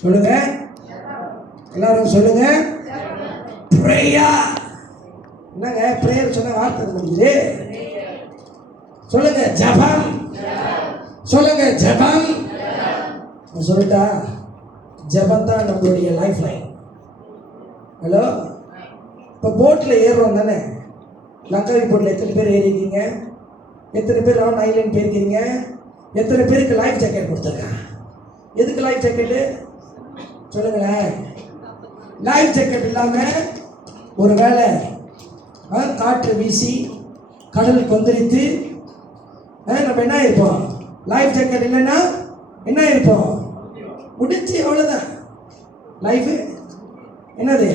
சொல்லுங்க, எல்லாரும் சொல்லுங்க. பிரேயர். என்னங்க பிரேயர் சொன்ன வார்த்தை முடியுது. சொல்லுங்க ஜெபம். சொல்லுங்க ஜெபம். சொல்லிட்டா ஜெபம் தான் நம்மளுடைய லைஃப் லைன். ஹலோ, இப்போ போட்டில் ஏறுறோம் தானே. லங்காவி போட்டில் எத்தனை பேர் ஏறிக்கிறீங்க? எத்தனை பேர் ரான் ஐலண்ட் போயிருக்கிறீங்க? எத்தனை பேருக்கு லைஃப் ஜாக்கெட் கொடுத்துருக்காங்க? எதுக்கு லைஃப் ஜாக்கெட்டு சொல்லுங்களேன். லைஃப் ஜாக்கெட் இல்லாமல் ஒரு வேளை காற்று வீசி கடல் கொந்தளித்து நம்ம என்ன இருப்போம்? லைஃப் ஜாக்கெட் இல்லைன்னா என்ன இருப்போம்? முடிச்சு அவ்வளோதான். லைஃபு என்னது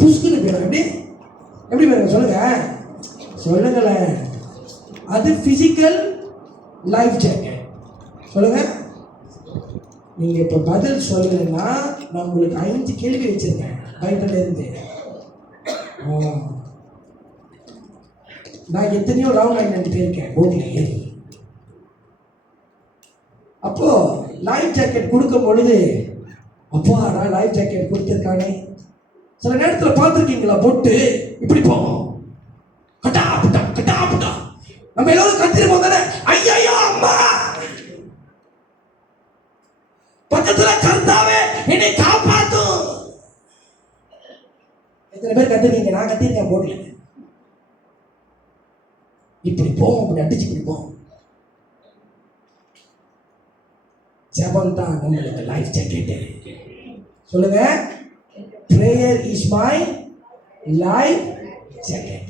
புஷ்குன்னு போயிடும். எப்படி போயிருங்க சொல்லுங்க, சொல்லுங்களேன். அது பிசிக்கல் லைஃப் ஜாக்கெட். சொல்லுங்க. நீங்க இப்ப பதில் சொல்லலைன்னா நான் உங்களுக்கு 5 கேள்வி வச்சிருக்கேன் பைபிள்ல இருந்து. நான் எத்தனையோ ரவுண்ட் ஐலண்ட் போயிருக்கேன் போட்ல ஏறி. அப்போ லைஃப் ஜாக்கெட் கொடுக்கும் பொழுது அப்பாடா லைஃப் ஜாக்கெட் கொடுத்துருக்கானே. சில நேரத்தில் பார்த்துருக்கீங்களா போட்டு இப்படி போவோம், கட்டா புட்டா கட்டா புட்டா. நம்ம எல்லாரும் கத்திருப்போம் தானே, ஐயா அம்மா பக்கத்துல கர்த்தாவே என்னை காப்பாத்தும். எத்தனை பேர் கத்திருக்கீங்க? நான் கத்திருக்கேன் போட்ல. இப்படி போவோம், இப்படி அடிச்சு இப்படி போவோம். ஜெபம் தான் நம்மளுக்கு லைஃப் ஜாக்கெட். சொல்லுங்க, prayer is my life jacket.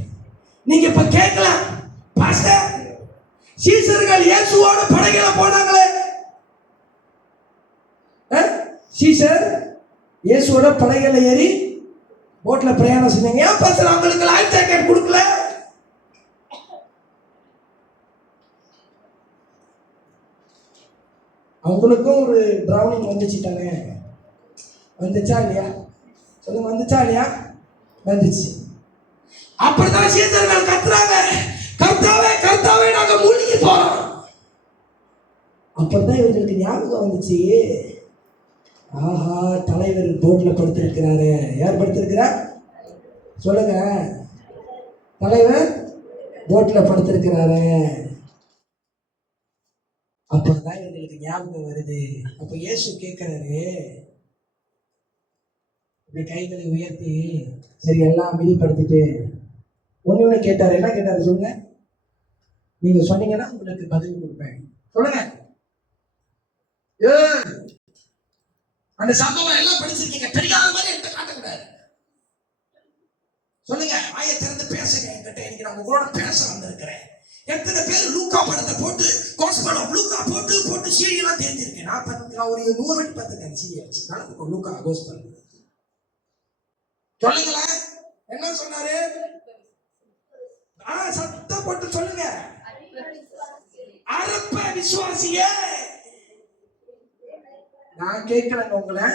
நீங்க இப்ப கேட்கலாம், பாஸ்டர் சீசர்கள் இயேசுவோட படகுல போனாங்களே. சீசர் இயேசுவோட படகுல ஏறி போட்ல பிரயாணம் செஞ்சாங்க. ஏன் பாஸ்டர் அவங்களுக்கு லைஃப் ஜாக்கெட் கொடுக்கல? அவங்களுக்கும் ஒரு ட்ரௌனிங் வந்துச்சுட்டானே. வந்துச்சா இல்லையா? சொல்லுங்க, வந்துச்சா இல்லையா? வந்துச்சு. அப்படிதான் சீசர்கள் கத்துறாங்க, கர்த்தாவே கர்த்தாவே நாங்க மூழ்கி போறோம். அப்பதான் இவர்களுக்கு ஞாபகம் வந்துச்சு, ஆஹா தலைவர் போட்ல படுத்திருக்கிறாரு. யார் படுத்திருக்கிறார்? சொல்லுங்க, தலைவர் போட்ல படுத்திருக்கிறாரு. அப்பதான் இவர்களுக்கு ஞாபகம் வருது. அப்ப இயேசு கேட்கிறாரு, இப்படி கைகளை உயர்த்தி சரி எல்லாம் மிதிப்படுத்திட்டு ஒண்ணு கேட்டாரு. என்ன கேட்டாரு சொல்லுங்க, நீங்க சொன்னீங்கன்னா உங்களுக்கு பதில் கொடுப்பேன். சொல்லுங்க. அந்த சம்பவம் எல்லாம் படிச்சிருக்கீங்க, தெரியாத மாதிரி என்கிட்ட காட்டக்கூடாது. சொல்லுங்க, ஆய திறந்து பேசுங்க என்கிட்ட. இன்னைக்கு நான் உங்களோட பேச வந்திருக்கிறேன். எத்தனை பேர் லூக்கா படத்தை போட்டு கோஸ்பல் ஆஃப் லூக்கா போட்டு போட்டு சீரியெல்லாம் தெரிஞ்சிருக்கேன். நான் ஒரு 100 வாட்டி பார்த்துருக்கேன் சீரியல் வச்சு. நல்லா லூக்கா கோஸ்பல். சொல்லுங்களேன், என்ன சொன்னாரு? சத்தம் போட்டு சொல்லுங்க. அற்ப விசுவாசியே. நான் கேட்கலங்க உங்களை.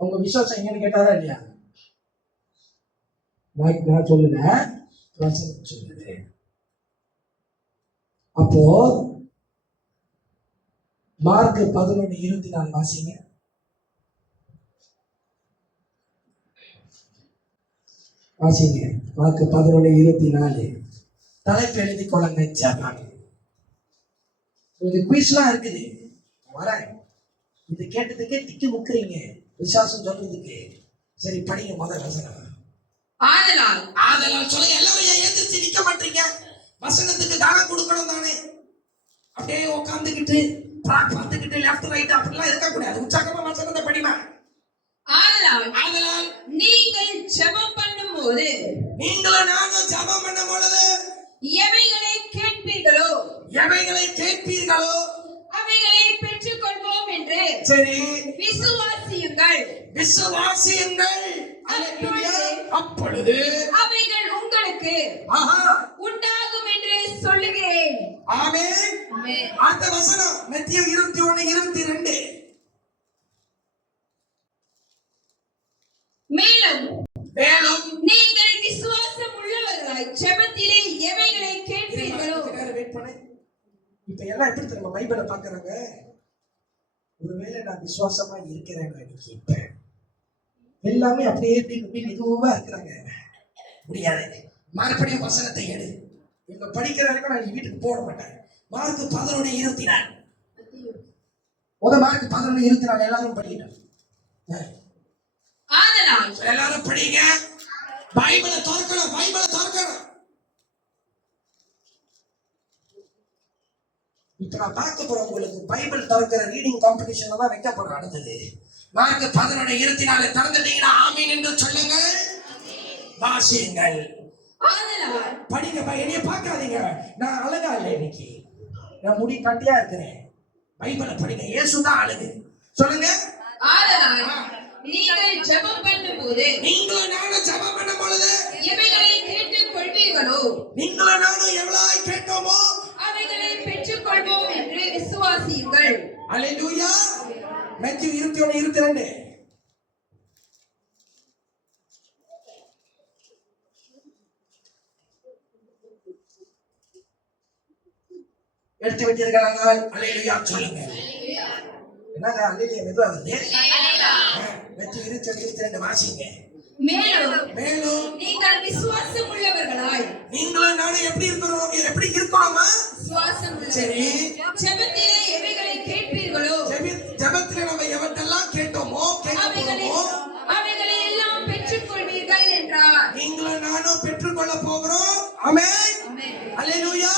உங்க விசுவாசம் எங்கன்னு கேட்டாரா இல்லையா? நான் சொல்லுங்க, சொல்லுது. அப்போ மார்க் 11:24 வாசிங்க. வாசிங்க மார்க் 11:24. தலைப்பு எழுதி கொள்ளுங்க, ஜெபம். இது குயிஸ்லாம் இருக்குது, வரேன். இது கேட்டதுக்கே திக்கு முக்குறீங்க விசுவாசம் சொல்றதுக்கு. சரி படிங்க முதல் வசனம். ஆதலால் சொல்லுங்க. எல்லாரும் ஏன் எந்திரிச்சு நிக்க மாட்டீங்க? வசனத்துக்கு தானம் கொடுக்கணும் தானே. அப்படியே உட்காந்துக்கிட்டு பார்த்துக்கிட்டு லெஃப்ட் ரைட் அப்படிலாம் இருக்கக்கூடாது. உற்சாகமா வசனத்தை படிமா. ஆதலால் நீங்கள் ஜெபம் பண்ணும்போது, நீங்களும் நானும் ஜெபம் பண்ணும் பொழுது எவைகளை கேட்பீர்களோ அவைகளை பெற்றுக் கொள்வோம் என்று சரி விசுவாசியுங்கள். அப்பொழுது அவைகள் உங்களுக்கு உண்டாகும் என்று சொல்லுகிறேன். ஆமென். அடுத்த வசனம் மத்தேயு 21:22. மேலும் நீங்கள் விசுவாசம் உள்ளவர்களாய் ஜெபத்திலே எவைகளை கேட்பீர்களோ. இப்ப எல்லாம் எப்படி தெரியுமா பைபிளை பாக்குறாங்க? ஒருவேளை நான் விசுவாசமா இருக்கிறேன் கேட்பேன். எல்லாமே அப்படியே மெதுவா இருக்கிறாங்க. முடியாது. மறுபடியும் வசனத்தை எடு. இவங்க படிக்கிற வரைக்கும் நான் வீட்டுக்கு போட மாட்டேன். மார்க் 11:24. மார்க் 11:24 எல்லாரும் படிக்கணும். எல்லாரும் படிங்க. பைபிளை திறக்கணும். பைபிளை திறக்கணும். இப்ப நான் பார்க்க போறேன் உங்களுக்கு பைபிள் திறக்கிற ரீடிங் காம்படிஷன்ல தான் வைக்க போறேன். அடுத்தது மார்க் 11:24 திறந்துட்டீங்கன்னா ஆமீன் என்று சொல்லுங்க. வாசியுங்கள். படிங்க. என்னைய பார்க்காதீங்க. நான் அழகா இல்லை இன்னைக்கு. நான் முடி கட்டியா இருக்கிறேன். பைபிளை படிங்க. இயேசு தான் அழகு. சொல்லுங்க. நீங்கள் ஜெபம் பண்ணும்போது நீங்களும் நானும் ஜெபம் பண்ணும் பொழுது எவைகளை கேட்டுக் கொள்வீர்களோ நீங்களும் நானும் எவ்வளவு கேட்டோமோ அவைகளை பெற்றுக் கொள்வோம் என்று விசுவாசியுங்கள். அல்லேலூயா. மத்தேயு 21:22. எடுத்து வச்சிருக்காங்க. அல்லேலூயா சொல்லுங்க. என்னங்க அல்லேலூயா மெதுவா வருது? மத்தேயு 21:22 வாசிங்க. மேலும் நீங்கள் விசுவாசம் உள்ளவர்களாய் நீங்களும் நானும் எப்படி இருக்கணுமா? விசுவாசம் சரி. ஜெபத்திலே எவைகளை கேட்பீர்களோ ஜெபத்திலே நம்ம எவற்றெல்லாம் கேட்டோமோ அவைகளை எல்லாம் பெற்றுக் கொள்வீர்கள் என்றார். நீங்களும் நானும் பெற்றுக்கொள்ள போகிறோம். ஆமென். அல்லேலூயா.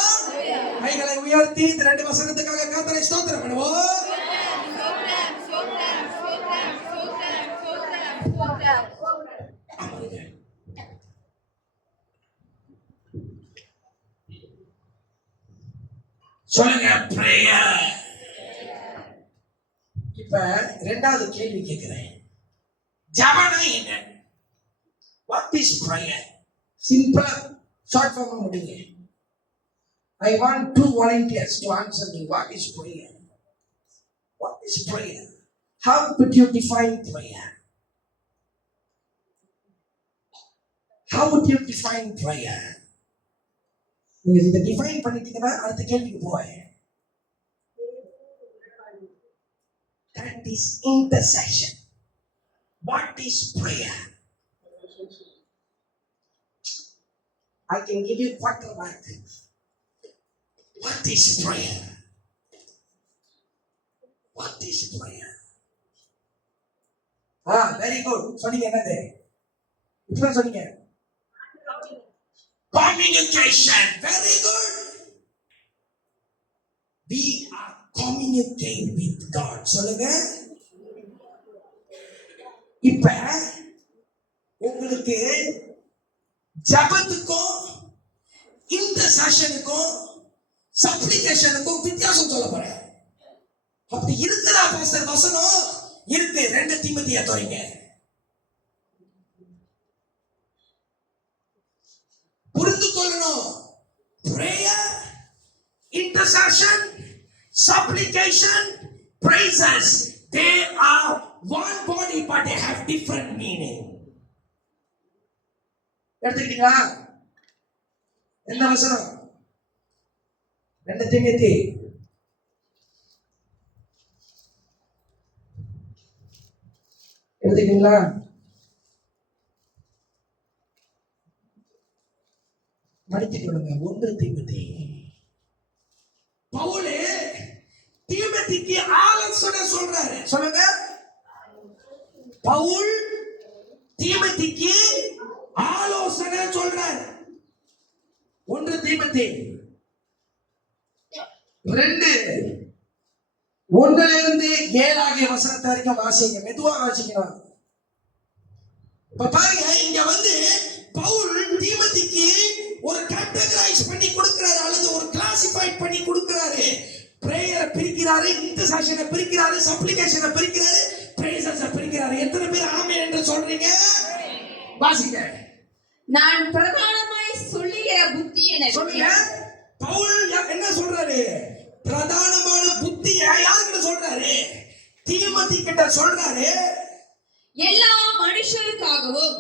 கைகளை உயர்த்தி இந்த 2 வசனத்துக்காக கர்த்தரை ஸ்தோத்திரம் பண்ணுவோம். சொல்லுங்க பிரேயர். இப்ப 2வது கேள்வி கேட்கிறேன். ஜெபம்னா என்ன? What is prayer? சிம்பிளா ஷார்ட் ஃபார்மா முடிங்க. I want 2 volunteers to answer me. What is prayer? What is prayer? How would you define prayer? How would you define prayer? நீங்க இத டிஃபைன் பண்ணிட்டீங்கன்னா அடுத்த கேள்விக்கு போவேன். That is intercession. What is prayer? I can give you quarter back. What is prayer? What is prayer? Very good. சொன்னீங்க என்னது? இப்ப சொன்னீங்க communication. Very good. We are communicate with God. சொல்லுங்க. இப்ப உங்களுக்கு ஜெபத்துக்கும் இன்டர்செஷனுக்கும் சப்ளிகேஷனுக்கும் வித்தியாசம் சொல்ல போறேன். அப்படி இருக்குதா பாஸ்டர்? வசனம் இருக்கு. 2 தீமோத்தேயு தோங்க. புரிந்து கொள்ளணும். prayer, intercession, supplication, praises, they are one body but they have different meaning. எடுத்துக்கிட்டீங்களா? என்ன வசனம்? 2 தீமோத்தேயு. எடுத்துக்கிட்டீங்களா? படித்துக் கொள்ளுங்க. 1 தீமோத்தேயு. பவுல் தீமோத்தேயுக்கு ஆலோசனை சொல்றாரு. சொல்லுங்க. பவுல் தீமோத்தேயுக்கு ஆலோசனை சொல்றாரு. 1 தீமோத்தேயு 2:1 ஆகிய வசனத்தை வரைக்கும் வாசிங்க. மெதுவா வாசிக்கணும். இப்ப பாருங்க, இங்க பவுல் தீமோத்தேயுக்கு ஒரு கேட்டகரைஸ் பண்ணி கொடுக்கிறாரு, அல்லது ஒரு கிளாசிஃபைட் பண்ணி கொடுக்கிறாரு. பிரேயரை பிரிக்கிறாரு, இன்டர்செஷனை பிரிக்கிறாரு, சப்ளிகேஷனை பிரிக்கிறாரு, பிரேசஸை பிரிக்கிறாரு. எத்தனை பேர் ஆமென் என்று சொல்றீங்க? வாசிங்க. நான் பிரதானமாய் சொல்லுகிற புத்தி என்ன சொல்லுங்க. பவுல் என்ன சொல்றாரு? பிரதானமான புத்தியை யார்கிட்ட சொல்றாரு? தீமோத்தேயு கிட்ட சொல்றாரு. எல்லா மனுஷருக்காகவும்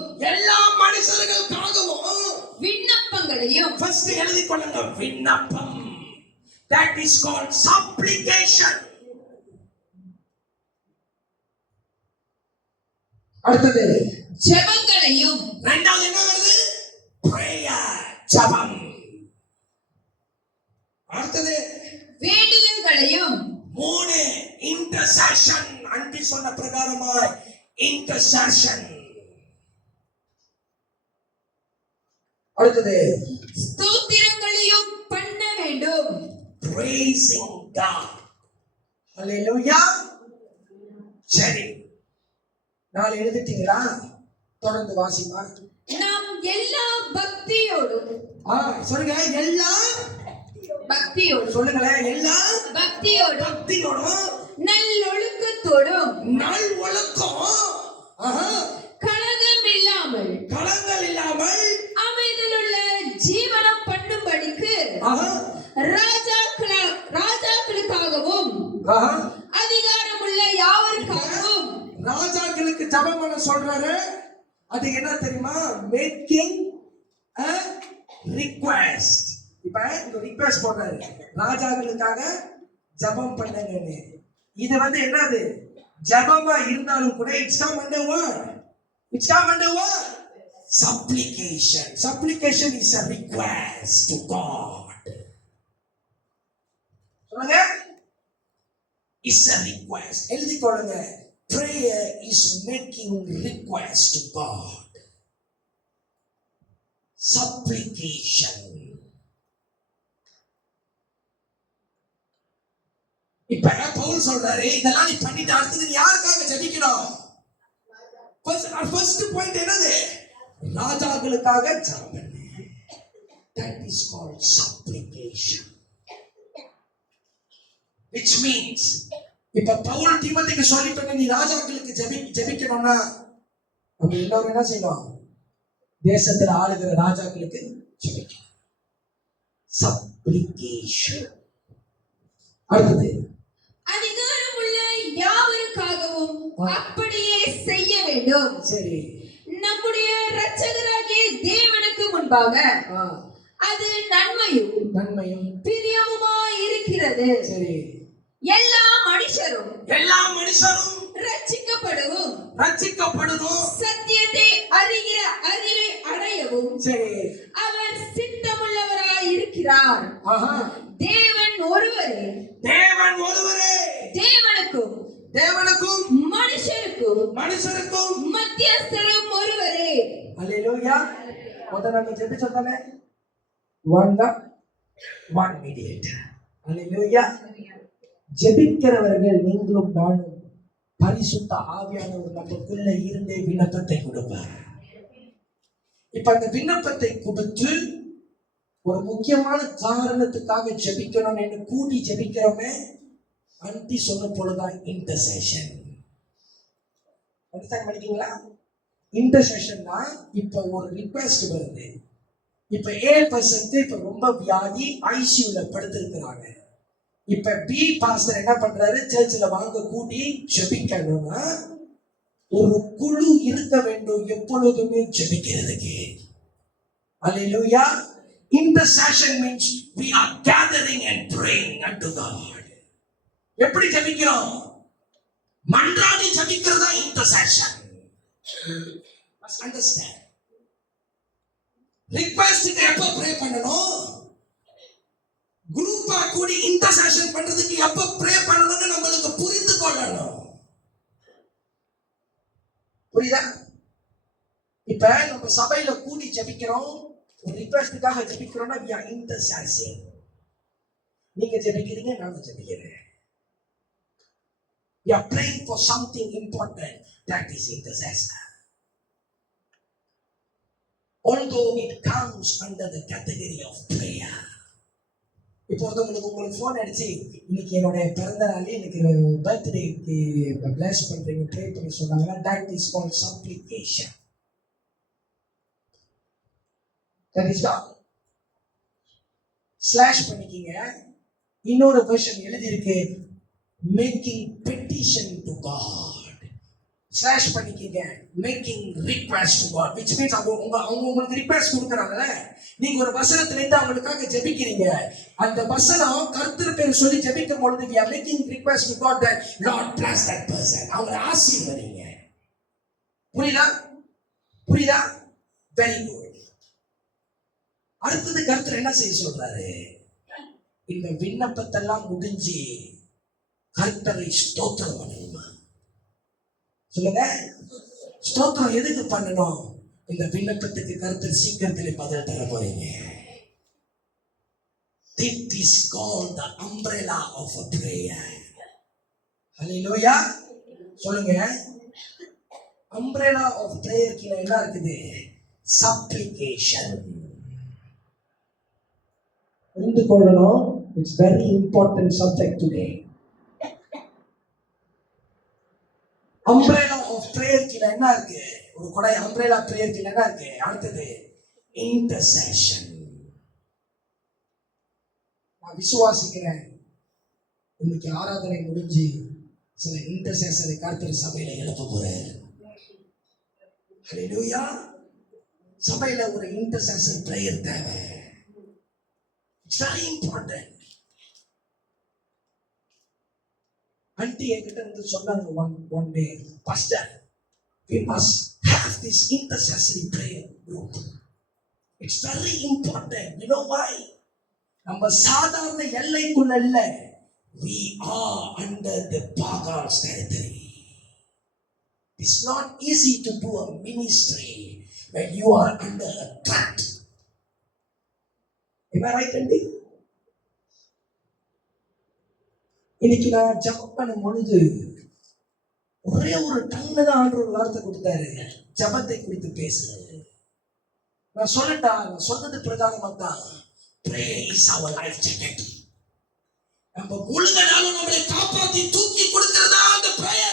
விண்ணப்பங்களையும் விண்ணப்பங்களையும் ஃபர்ஸ்ட் எழுதி கொள்ளுங்க. விண்ணப்பம் That is called supplication. அடுத்தது ஜெபங்களையும் இரண்டாவது என்ன வருது? prayer, ஜெபம். அடுத்தது வேண்டுதல்களையும் மூணு intercession. அண்டி சொன்ன பிரகாரமாய் intercession. அடுத்தது ஸ்தோத்திரங்களையும் பண்ண வேண்டும். praising God. Hallelujah. சரி, நாளை எழுதிட்டீங்களா? தொடர்ந்து வாசிமா. நாம் எல்லா பக்தியோடும் சொல்லுங்க, எல்லா பக்தியோடும் சொல்லுங்களேன், எல்லா பக்தியோடும் பக்தியோடும் நல்லொழுக்கத்தோடும் நல் ஒழுக்கம், கலகம் இல்லாமல் களங்கள் இல்லாமல் அமைதலுள்ள ஜீவனம் பண்ணும்படிக்கு ராஜாக்களுக்காகவும் அதிகாரமுள்ள யாவருக்காகவும் ராஜாக்களுக்கு ஜெபம் பண்ண சொல்றாரு. அது என்ன தெரியுமா? Making a request. இப்ப இந்த ரிக்வெஸ்ட் போடுறாரு, ராஜாக்களுக்காக ஜெபம் பண்ணுங்கன்னு. இது என்னது? ஜெபமா இருந்தாலும் கூட it's come under what? It's come under what? supplication. Supplication is a request to God. சொல்லுங்க, is a request. எழுதி கொள்ளுங்க. Prayer is making request to God. Supplication. இப்ப பவுல் சொல்றாரு, இதெல்லாம் நீ பண்ணிட்டு அடுத்தது நீ யாருக்காக ஜெபிக்கணும்? ஃபர்ஸ்ட் பாயிண்ட் என்னது? ராஜாக்களுக்காக ஜெபம் பண்ணு. That is called supplication. Which means இப்ப பவுல் தீமோத்தேயுக்கு சொல்லிட்டு நீ ராஜாக்களுக்கு ஜெபிக்கணும்னா நம்ம எல்லாரும் என்ன செய்யணும்? தேசத்துல ஆளுகிற ராஜாக்களுக்கு ஜெபிக்கணும். supplication. அடுத்தது அதிகாரமுள்ள யாவருக்காகவும் அப்படியே செய்ய வேண்டும். சரி, நம்முடைய இரட்சகராகிய தேவனுக்கு முன்பாக அது நன்மையும் பிரியமுமாய் இருக்கிறது. சரி, எல்லா மனுஷரும் ரட்சிக்கப்படவும் சத்தியத்தை அறிகிற அறிவை அடையவும் சரி அவர் சித்தமுள்ளவராய் இருக்கிறார். தேவன் ஒருவரே தேவனுக்கும் மனுஷருக்கும் மத்தியஸ்தரும் ஒருவரே. அல்லேலூயா. முதல்ல நம்ம ஜெபிச்சோம்தானே? one mediator. அல்லேலூயா. ஜெபிக்கிறவர்கள் நீங்களும் நானும் பரிசுத்த ஆவியானவர் நமக்குள்ள இருந்தே விண்ணப்பத்தை கொடுப்பார். இப்ப அந்த விண்ணப்பத்தை கொடுத்து ஒரு முக்கியமான காரணத்துக்காக ஜெபிக்கணும் என்று கூடி ஜெபிக்கிறோமே, அண்டி சொன்ன போலதான் இன்டர்செஷன். அண்டர்ஸ்டாண்ட் பண்ணிட்டீங்களா? இன்டர்செஷன்னா இப்ப ஒரு ரிக்வெஸ்ட் வருது. இப்ப ஏ பர்சனுக்கு இப்ப ரொம்ப வியாதி, ஐசியூல படுத்திருக்கிறாங்க. இப்ப பி பாஸ்டர் என்ன பண்றாரு? சர்ச்சில் வாங்க கூட்டி ஜெபிக்கணும்னா ஒரு குழு இருக்க வேண்டும் எப்பொழுதுமே ஜெபிக்கிறதுக்கு. அல்லேலூயா. Intercession means we are gathering and praying unto God. எப்படி ஜெபிக்கிறோம்? மன்றாடி ஜெபிக்கிறதா intercession. Must understand. ரிக்வெஸ்ட்க்கு எப்ப ப்ரே பண்ணணும்? குரூப்பா கூடி இன்டர்செஷன் பண்றதுக்கு எப்ப ப்ரே பண்ணணும்னு நம்மளுக்கு புரிந்து கொள்ளணும். புரியுதா? இப்ப நம்ம சபையில கூடி ஜெபிக்கிறோம், ஒரு ரிக்வெஸ்ட்காக ஜெபிக்கிறோம்னா we are intercessing. நீங்க ஜெபிக்கிறீங்க, நானும் ஜெபிக்கிறேன். We are praying for something important. That is intercession. Although it comes under the category of prayer. இப்போ உங்களுக்கு ஃபோன் அடிச்சு, இன்னைக்கு என்னுடைய பிறந்த நாள், இன்னைக்கு பர்த்டேக்கு பிளஸ் பண்றீங்க, ப்ரே பண்ணி சொன்னாங்கன்னா that is called supplication. That is God. Slash பண்ணிக்கீங்க. இன்னொரு வெர்ஷன் எழுதி இருக்கு, making petition to God. Slash பண்ணிக்கங்க, making request God, which means அவங்க உங்களுக்கு ரிக்வெஸ்ட் கொடுக்குறாங்கல்ல, நீங்க ஒரு வசனத்துல இருந்து அவங்களுக்காக ஜெபிக்கிறீங்க. அந்த வசனம் கர்த்தர் பேர் சொல்லி ஜெபிக்கும் பொழுது we are making request to God that Lord bless that person. அவங்களை ஆசீர்வதிங்க. புரியுதா? புரியுதா? Very good. அடுத்தது கர்த்தர் என்ன செய்ய சொல்றாரு? இந்த விண்ணப்பத்தெல்லாம் முடிஞ்சு கர்த்தரை ஸ்தோத்திரம் பண்ணணுமா? சொல்லுங்க, ஸ்தோத்திரம் எதுக்கு பண்ணணும்? இந்த விண்ணப்பத்துக்கு கர்த்தர் சீக்கிரத்திலே பதில் தர போறீங்க. This is called the umbrella of a prayer. Hallelujah. சொல்லுங்க, umbrella of prayer கீழ என்ன இருக்குது? Supplication. புரிந்து கொள்ளணும். It's very important subject today. umbrella of prayer கீழ என்ன இருக்கு? ஒரு கொடை umbrella prayer கீழ என்ன இருக்கு? அடுத்தது intercession. நான் விசுவாசிக்கிறேன், இன்னைக்கு ஆராதனை முடிஞ்சு சில இன்டர்செஷனை கர்த்தர் சபையில எழுப்ப போறாரு. ஹல்லேலூயா. சபையில ஒரு இன்டர்செஷன் பிரேயர் தேவை. It's very important. ஆண்டி என்கிட்ட வந்து சொன்னாங்க one day, pastor, we must have this intercessory prayer group. It's very important. You know why? நம்ம சாதாரண எல்லைக்குள்ள இல்ல, we are under the Pagan's territory. It's not easy to do a ministry when you are under a threat. Am I right, Andy? இன்னைக்கு நான் ஜெபம் பண்ணும் பொழுது ஒரே ஒரு டங்கு தான் ஆண்டு ஒரு வார்த்தை கொடுத்தாரு, ஜெபத்தை குறித்து பேசு. நான் சொல்லட்டா, நான் சொன்னது பிரகாரமா தான். Prayer is our life jacket. நம்ம முழுகனாலும் நம்மளை காப்பாத்தி தூக்கி கொடுக்கிறதா அந்த prayer.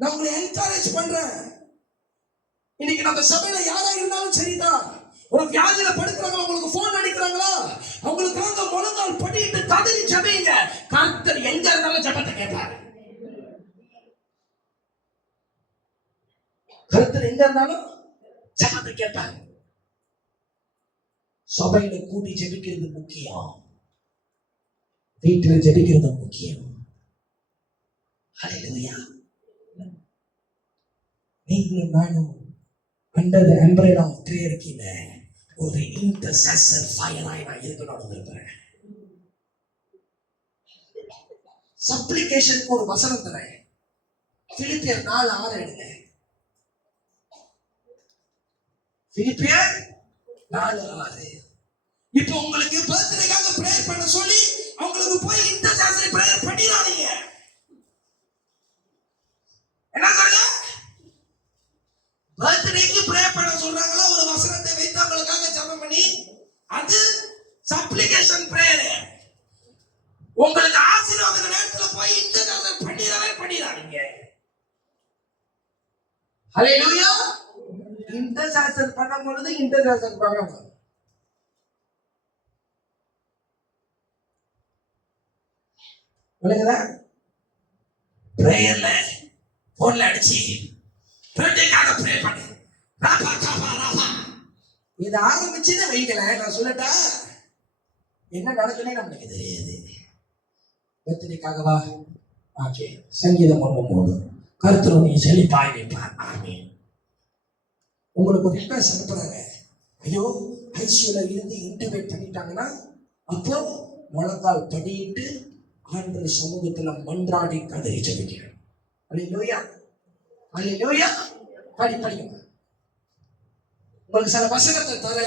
நான் உங்களை என்கரேஜ் பண்றேன். இன்னைக்கு நம்ம சபையில யாரா இருந்தாலும் சரிதான், ஒரு வியாதியில படுக்கிறாங்களா, உங்களுக்கு போன் அடிக்கிறாங்களா, அவங்களுக்காக முழங்கால் படிட்டு கதறி ஜெபிங்க. கர்த்தர் எங்க இருந்தாலும் ஜெபத்தை கேட்பாரு. கர்த்தர் எங்க இருந்தாலும் ஜெபத்தை கேட்பாரு. சபையில கூட்டி ஜெபிக்கிறது முக்கியம், வீட்டில் ஜெபிக்கிறது முக்கியம். ஹல்லேலூயா. நீங்களும் நானும் under the umbrella of prayer கீழ ஒரு intercessor fire-ஆய் நான் இருக்கணும்னு விரும்புறேன். சப்ளிகேஷனுக்கு ஒரு வசனம் தரேன். பிலிப்பியர் 4:6 எடுங்க. பிலிப்பியர் 4:6. இப்போ உங்களுக்கு பர்த்டேக்காக பிரேயர் பண்ண சொல்லி அவங்களுக்கு போய் இன்டர்செசரி பிரேயர் பண்ணிடாதீங்க. என்ன சொல்லுங்க? பர்த்டேக்கு பிரேயர் பண்ண சொல்றாங்களா, ஒரு வசனத்தை வைத்து அவங்களுக்காக ஜெபம் பண்ணி, அது சப்ளிகேஷன் பிரேயர். உங்களுக்கு ஆசீர்வாத நேரத்துல போய் இன்டர்செசரி பண்ணிடாதீங்க. ஹல்லேலூயா. இன்டர்செசர் பண்ணும் பொழுது இன்டர்செசர் பண்ணணும். விளங்குதா? பிரேயர்ல போன்ல அடிச்சு பர்த்டேக்காக ப்ரே பண்ணு, ராபா காபா ராபா, இத ஆரம்பிச்சதே வைக்கல. நான் சொல்லட்டா, என்ன நடக்குன்னே நமக்கு தெரியாது. பர்த்டேக்காகவா? ஓகே. சங்கீதம் 1:3, கர்த்தர் நீ செழிப்பாய் வைப்பார். ஆமென். உங்களுக்கு ஒரு ரிக்வெஸ்ட் அனுப்புறாங்க, ஐயோ ஐசியூல இருந்து இன்டிபேட் பண்ணிட்டாங்கன்னா, அப்போ முழங்கால் படியிட்டு ஆண்டவர் சமூகத்துல மன்றாடி கதறி ஜெபிக்கிறேன். ஹல்லேலூயா. ஹல்லேலூயா. படிங்க. உங்களுக்கு சில வசனத்தை தர.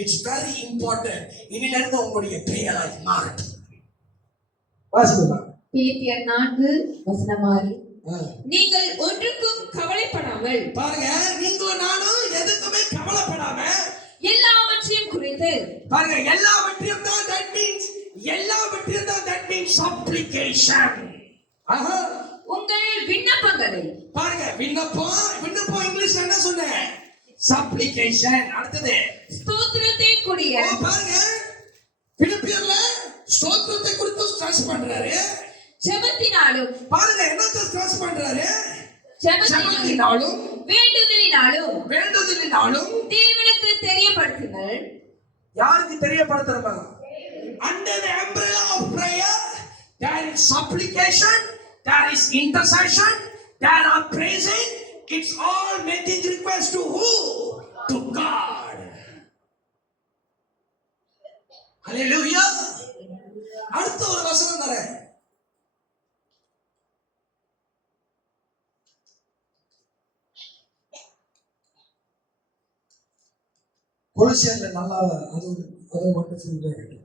It's very important. இனில இருந்து உங்களுடைய பிரேயர் மாறட்டும். வாசிங்க. பிலிப்பியர் 4:6. நீங்கள் ஒன்றுக்கும் கவலைப்படாமல், பாருங்க, நீங்களும் நானும் எதுக்குமே கவலைப்படாம எல்லாவற்றையும் குறித்து, பாருங்க, எல்லாவற்றையும் தான் that means supplication. ஆஹா. உங்கள் விண்ணப்பங்களை, பாருங்க, விண்ணப்பம் இங்கிலீஷ்ல என்ன சொன்னேன்? சப்ளிகேஷன். அடுத்தது ஸ்தோத்திரத்தை கூடிய, பாருங்க, பிலிப்பியர்ல ஸ்தோத்திரத்தை குறித்து ஸ்ட்ரெஸ் பண்றாரு. ஜெபத்தினாலும் பாருங்க என்னத்தை ஸ்ட்ரெஸ் பண்றாரு? ஜெபத்தினாலும் ஜெபத்தினாலும் வேண்டுதலினாலும் தேவனுக்கு தெரியப்படுத்துங்கள். யாருக்கு தெரியப்படுத்துறமா? Under the umbrella of prayer, there is supplication, there is intercession, there are praising. It's all making request to who? To God. Hallelujah. அடுத்த ஒரு வசனம் தரேன். கொலோசியர்ல நல்லா அது வண்டர்ஃபுல் வேர்ட்.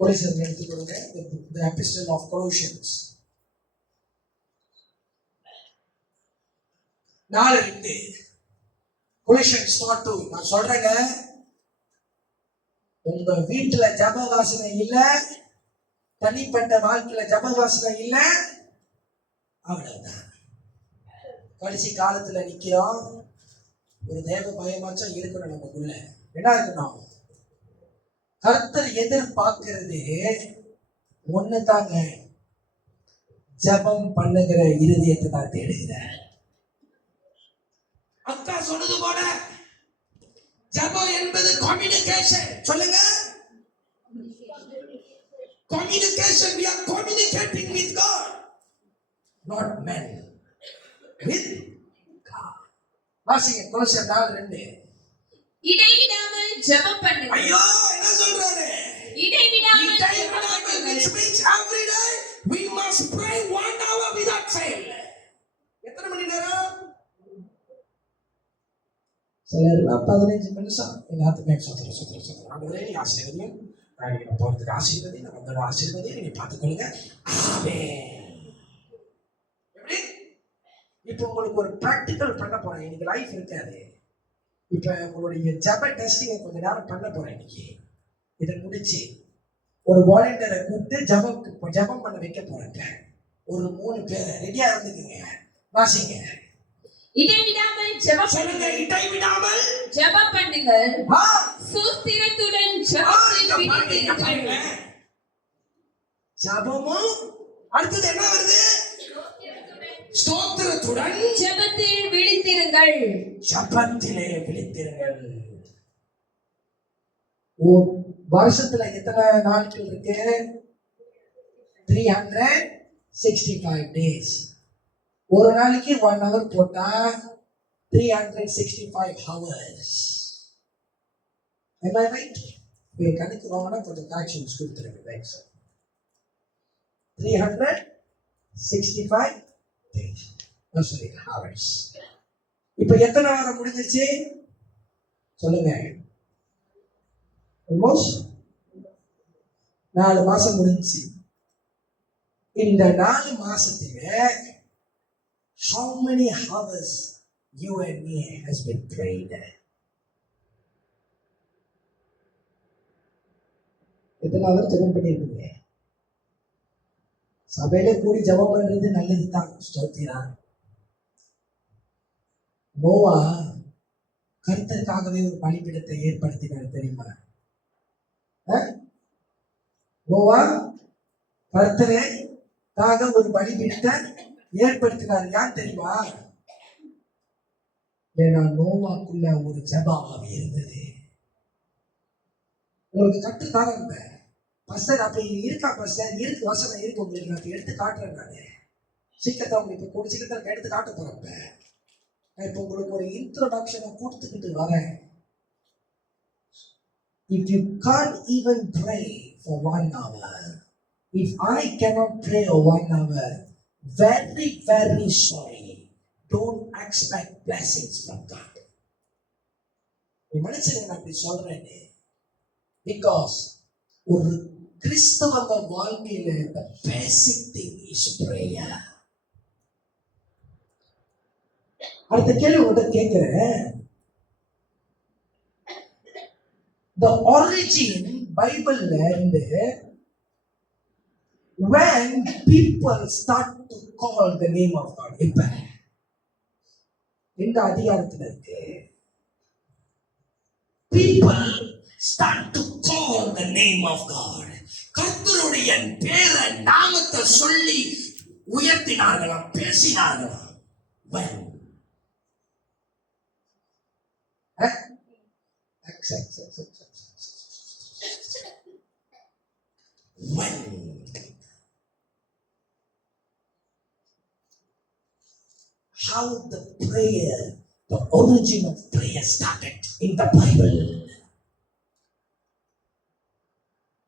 கொலோசியர் எடுத்துக்கொள்ளுங்க. The epistle of Colossians 4:2. Colossians 4:2. நான் சொல்றேங்க, உங்க வீட்டுல ஜப வாசனை இல்ல, தனிப்பட்ட வாழ்க்கையில ஜப வாசனை இல்ல, அவ்வளவுதான். கடைசி காலத்துல நிக்கிறோம். ஒரு தேவ பயமாச்சும் இருக்கணும் நமக்குள்ள. என்ன இருக்கணும்? கர்த்தர் எதிர்பார்க்கிறது ஒண்ணுதாங்க, ஜபம் பண்ணுகிற இருதயத்தை தான் தேடுகிறேன். அக்கா சொன்னது போல ஜபம் என்பது கம்யூனிகேஷன். சொல்லுங்க, communication. we are communicating with God, not men, with God. வாசிங்க கொலோசியர் 4:2. இடைவிடாமல் ஜெபம் பண்ணுங்கள். ஐயோ என்ன சொல்றாரு? இடைவிடாமல் which means every day we must pray 1 hour without fail. எத்தனை மணி நேரம்? சிலர்லாம் 15 நிமிஷம். எல்லாத்துக்குமே சுத்திரம் ஆண்டவரே நீ ஆசீர்வதியும், நான் போறதுக்கு ஆசீர்வதி, நான் வந்தோட ஆசீர்வதி, நீங்க பார்த்துக்கொள்ளுங்க. ஆமென். எப்படி? இப்போ உங்களுக்கு ஒரு பிராக்டிக்கல் பண்ண போறேன். இன்னைக்கு லைஃப் இருக்காது. இப்ப உங்களுடைய ஜப டெஸ்டிங்கை கொஞ்ச நேரம் பண்ண போறேன். இன்னைக்கு இதை முடிச்சு ஒரு வாலண்டியரை கூப்பிட்டு ஜபம் பண்ண வைக்க போறேங்க. ஒரு 3 பேரை ரெடியா இருந்துக்குங்க. வாசிங்க. இடைவிடாமல் ஜெபம் சொல்லுங்க, இடைவிடாமல் ஜெபம் பண்ணுங்கள். சுஸ்திரத்துடன் ஜெபத்தில் விழித்திருங்கள். ஜபமும் அடுத்தது என்ன வருது? ஸ்தோத்திரத்துடன் ஜெபத்தில் விழித்திருங்கள். ஜபத்திலே விழித்திருங்கள். வருஷத்துல எத்தனை நாட்கள் இருக்கு? 365 days. ஒரு நாளைக்கு 1 hour போட்டா 365 hours. Am I right? கணக்கு வாங்கினா கொஞ்சம் கரெக்ஷன்ஸ் கொடுத்துருங்க. 365 days. Sorry, hours. இப்ப எத்தனை வாரம் முடிஞ்சிச்சு சொல்லுங்க? ஆல்மோஸ்ட் 4 மாசம் முடிஞ்சிச்சு. இந்த 4 மாசத்துல how many hours you and me has been prayed? எத்தனை அவர் ஜெபம் பண்ணிருக்கீங்க? சபையில கூடி ஜெபம் பண்றது நல்லதுதான், ஸ்தோத்திரம். நோவா கர்த்தருக்காகவே ஒரு பலிபீடத்தை ஏற்படுத்தினார் தெரியுமா? நோவா கர்த்தருக்காக ஒரு பலிபீடத்தை ஏற்படுத்தினார். யார் தெரியுமா? ஏன்னா நோவாக்குள்ள ஒரு ஜெப ஆவி இருந்தது. உங்களுக்கு கற்றுத்தாங்க பஸ்டர். அப்ப இருக்கா பஸ்டர்? இருக்கு, வசனம் இருக்கு உங்களுக்கு. நான் எடுத்து காட்டுறேன். நானு சீக்கிரத்தை உங்களுக்கு கூட சீக்கிரத்தை எடுத்து காட்ட போறப்ப நான் இப்ப உங்களுக்கு ஒரு இன்ட்ரோடக்ஷனை கொடுத்துக்கிட்டு வரேன். If you can't even pray for 1 hour, if I cannot pray for 1 hour, very, very sorry. Don't expect blessings from God. மனுஷன் நான் அப்படி சொல்றேன். Because ஒரு கிறிஸ்தவ வாழ்க்கையில the basic thing is prayer. அடுத்த கேள்வி உங்கள்கிட்ட கேட்கிறேன். The origin பைபிள்ல இருந்து when people start to call the name of God, இப்ப இந்த அதிகாரத்துல இருக்கு. People start to call the name of God. கர்த்தருடைய பேரை நாமத்தை சொல்லி உயர்த்தினார்களாம், பேசினார்களாம். When? When? How the prayer, the origin of prayer started in the Bible.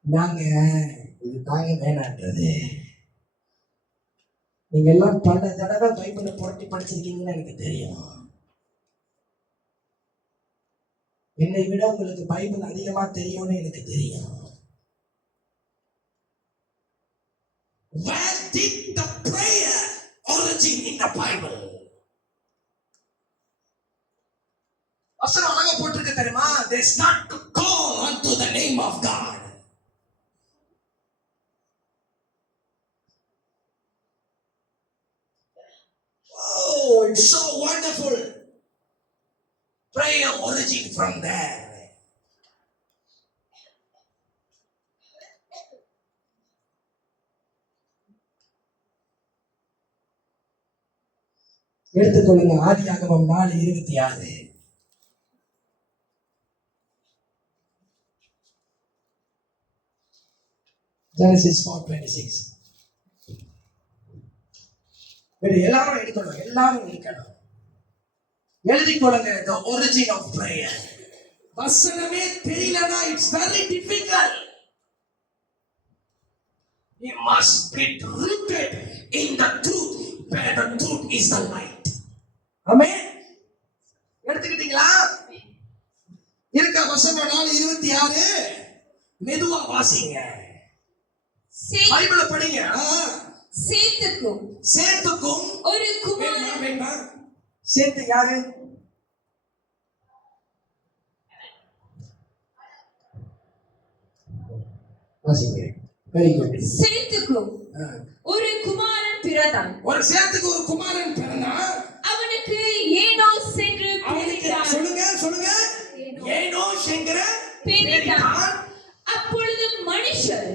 நாங்க இது தாங்க வேணான்றது. நீங்க எல்லாம் பல தடவை பைபிளை புரட்டி படிச்சிருக்கீங்கன்னு எனக்கு தெரியும். என்னை விட உங்களுக்கு பைபிள் அதிகமா தெரியும்னு எனக்கு தெரியும். Where did the prayer origin in the Bible? வசனம் அழகா போட்டிருக்கு தெரியுமா? They start to call unto the name of God. Oh, it's so wonderful. Prayer origin from there. எடுத்துக்கொள்ளுங்க ஆதியாகமம் 4:26. Genesis 4:26. எல்லாரும் எடுக்கணும், எல்லாரும் இருக்கணும். எழுதிக்கொள்ளுங்க. The origin of prayer. வசனமே தெரியலனா it's very difficult. You must get rooted in the truth, where the truth is the light. ஆமென். எடுத்துக்கிட்டீங்களா? இருக்க வசனம் 4:26. மெதுவா வாசிங்க. பைபிளை படிங்க. சேத்துக்கும் ஒரு குமாரன். சேத்து யாரு? வாசிங்க. Very good. சேத்துக்கும் ஒரு குமாரன் பிறந்தான். ஒரு சேத்துக்கு ஒரு குமாரன் பிறந்தான். அவனுக்கு ஏனோஸ் என்று பெயரிட்டான். சொல்லுங்க. ஏனோஸ் என்கிற பெயரிட்டான். அப்பொழுது மனுஷர்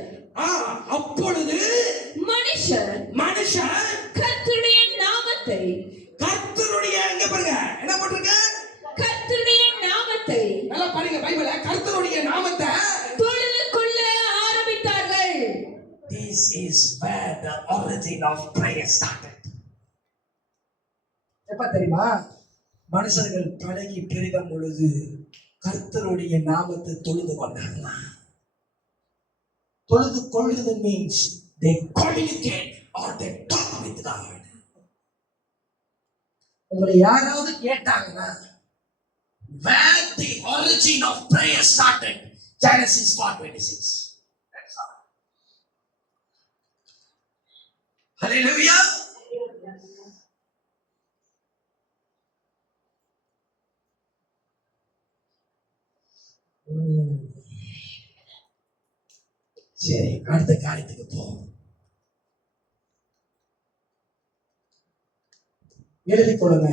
கர்த்தருடைய நாமத்தை, கர்த்தருடைய எங்க பாருங்க என்ன போட்டிருக்கு? கர்த்தருடைய நாமத்தை, நல்லா பாருங்க பைபிளை, கர்த்தருடைய நாமத்தை தொழுது கொள்ள ஆரம்பித்தார்கள். This is where the origin of prayer started. எப்ப தெரியுமா? மனுஷர்கள் பழகி பெருகும் பொழுது கர்த்தருடைய நாமத்தை தொழுது கொண்டாங்க. தொழுது கொள்வது means they communicate or they talk with God. உங்களை யாராவது கேட்டாங்கன்னா where the origin of prayer started, Genesis 4:26. That's all. Hallelujah. சரி, அடுத்த காரியத்துக்கு போவோம். எழுதிக் கொள்ளுங்க.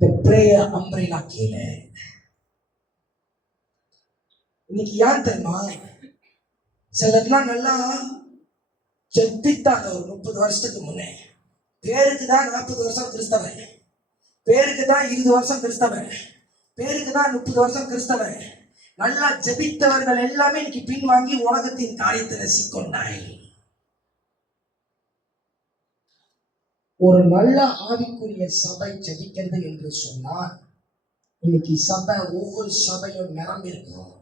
The prayer umbrella கீழே இன்னைக்கு யார் தெரியுமா? சிலர்லாம் நல்லா செத்திட்டாங்க ஒரு 30 வருஷத்துக்கு முன்னே. பேருக்கு தான் 40 வருஷம் கிறிஸ்தவன், பேருக்கு தான் 20 வருஷம் கிறிஸ்தவன், பேருக்கு தான் 30 வருஷம் கிறிஸ்தவன். நல்லா ஜெபித்தவர்கள் எல்லாமே இன்னைக்கு பின்வாங்கி உலகத்தின் காரியத்தில் சிக்கொண்டாய். ஒரு நல்ல ஆவிக்குரிய சபை ஜெபிக்கிறது என்று சொன்னால் இன்னைக்கு சபை, ஒவ்வொரு சபையும் நிரம்பி இருக்கும்.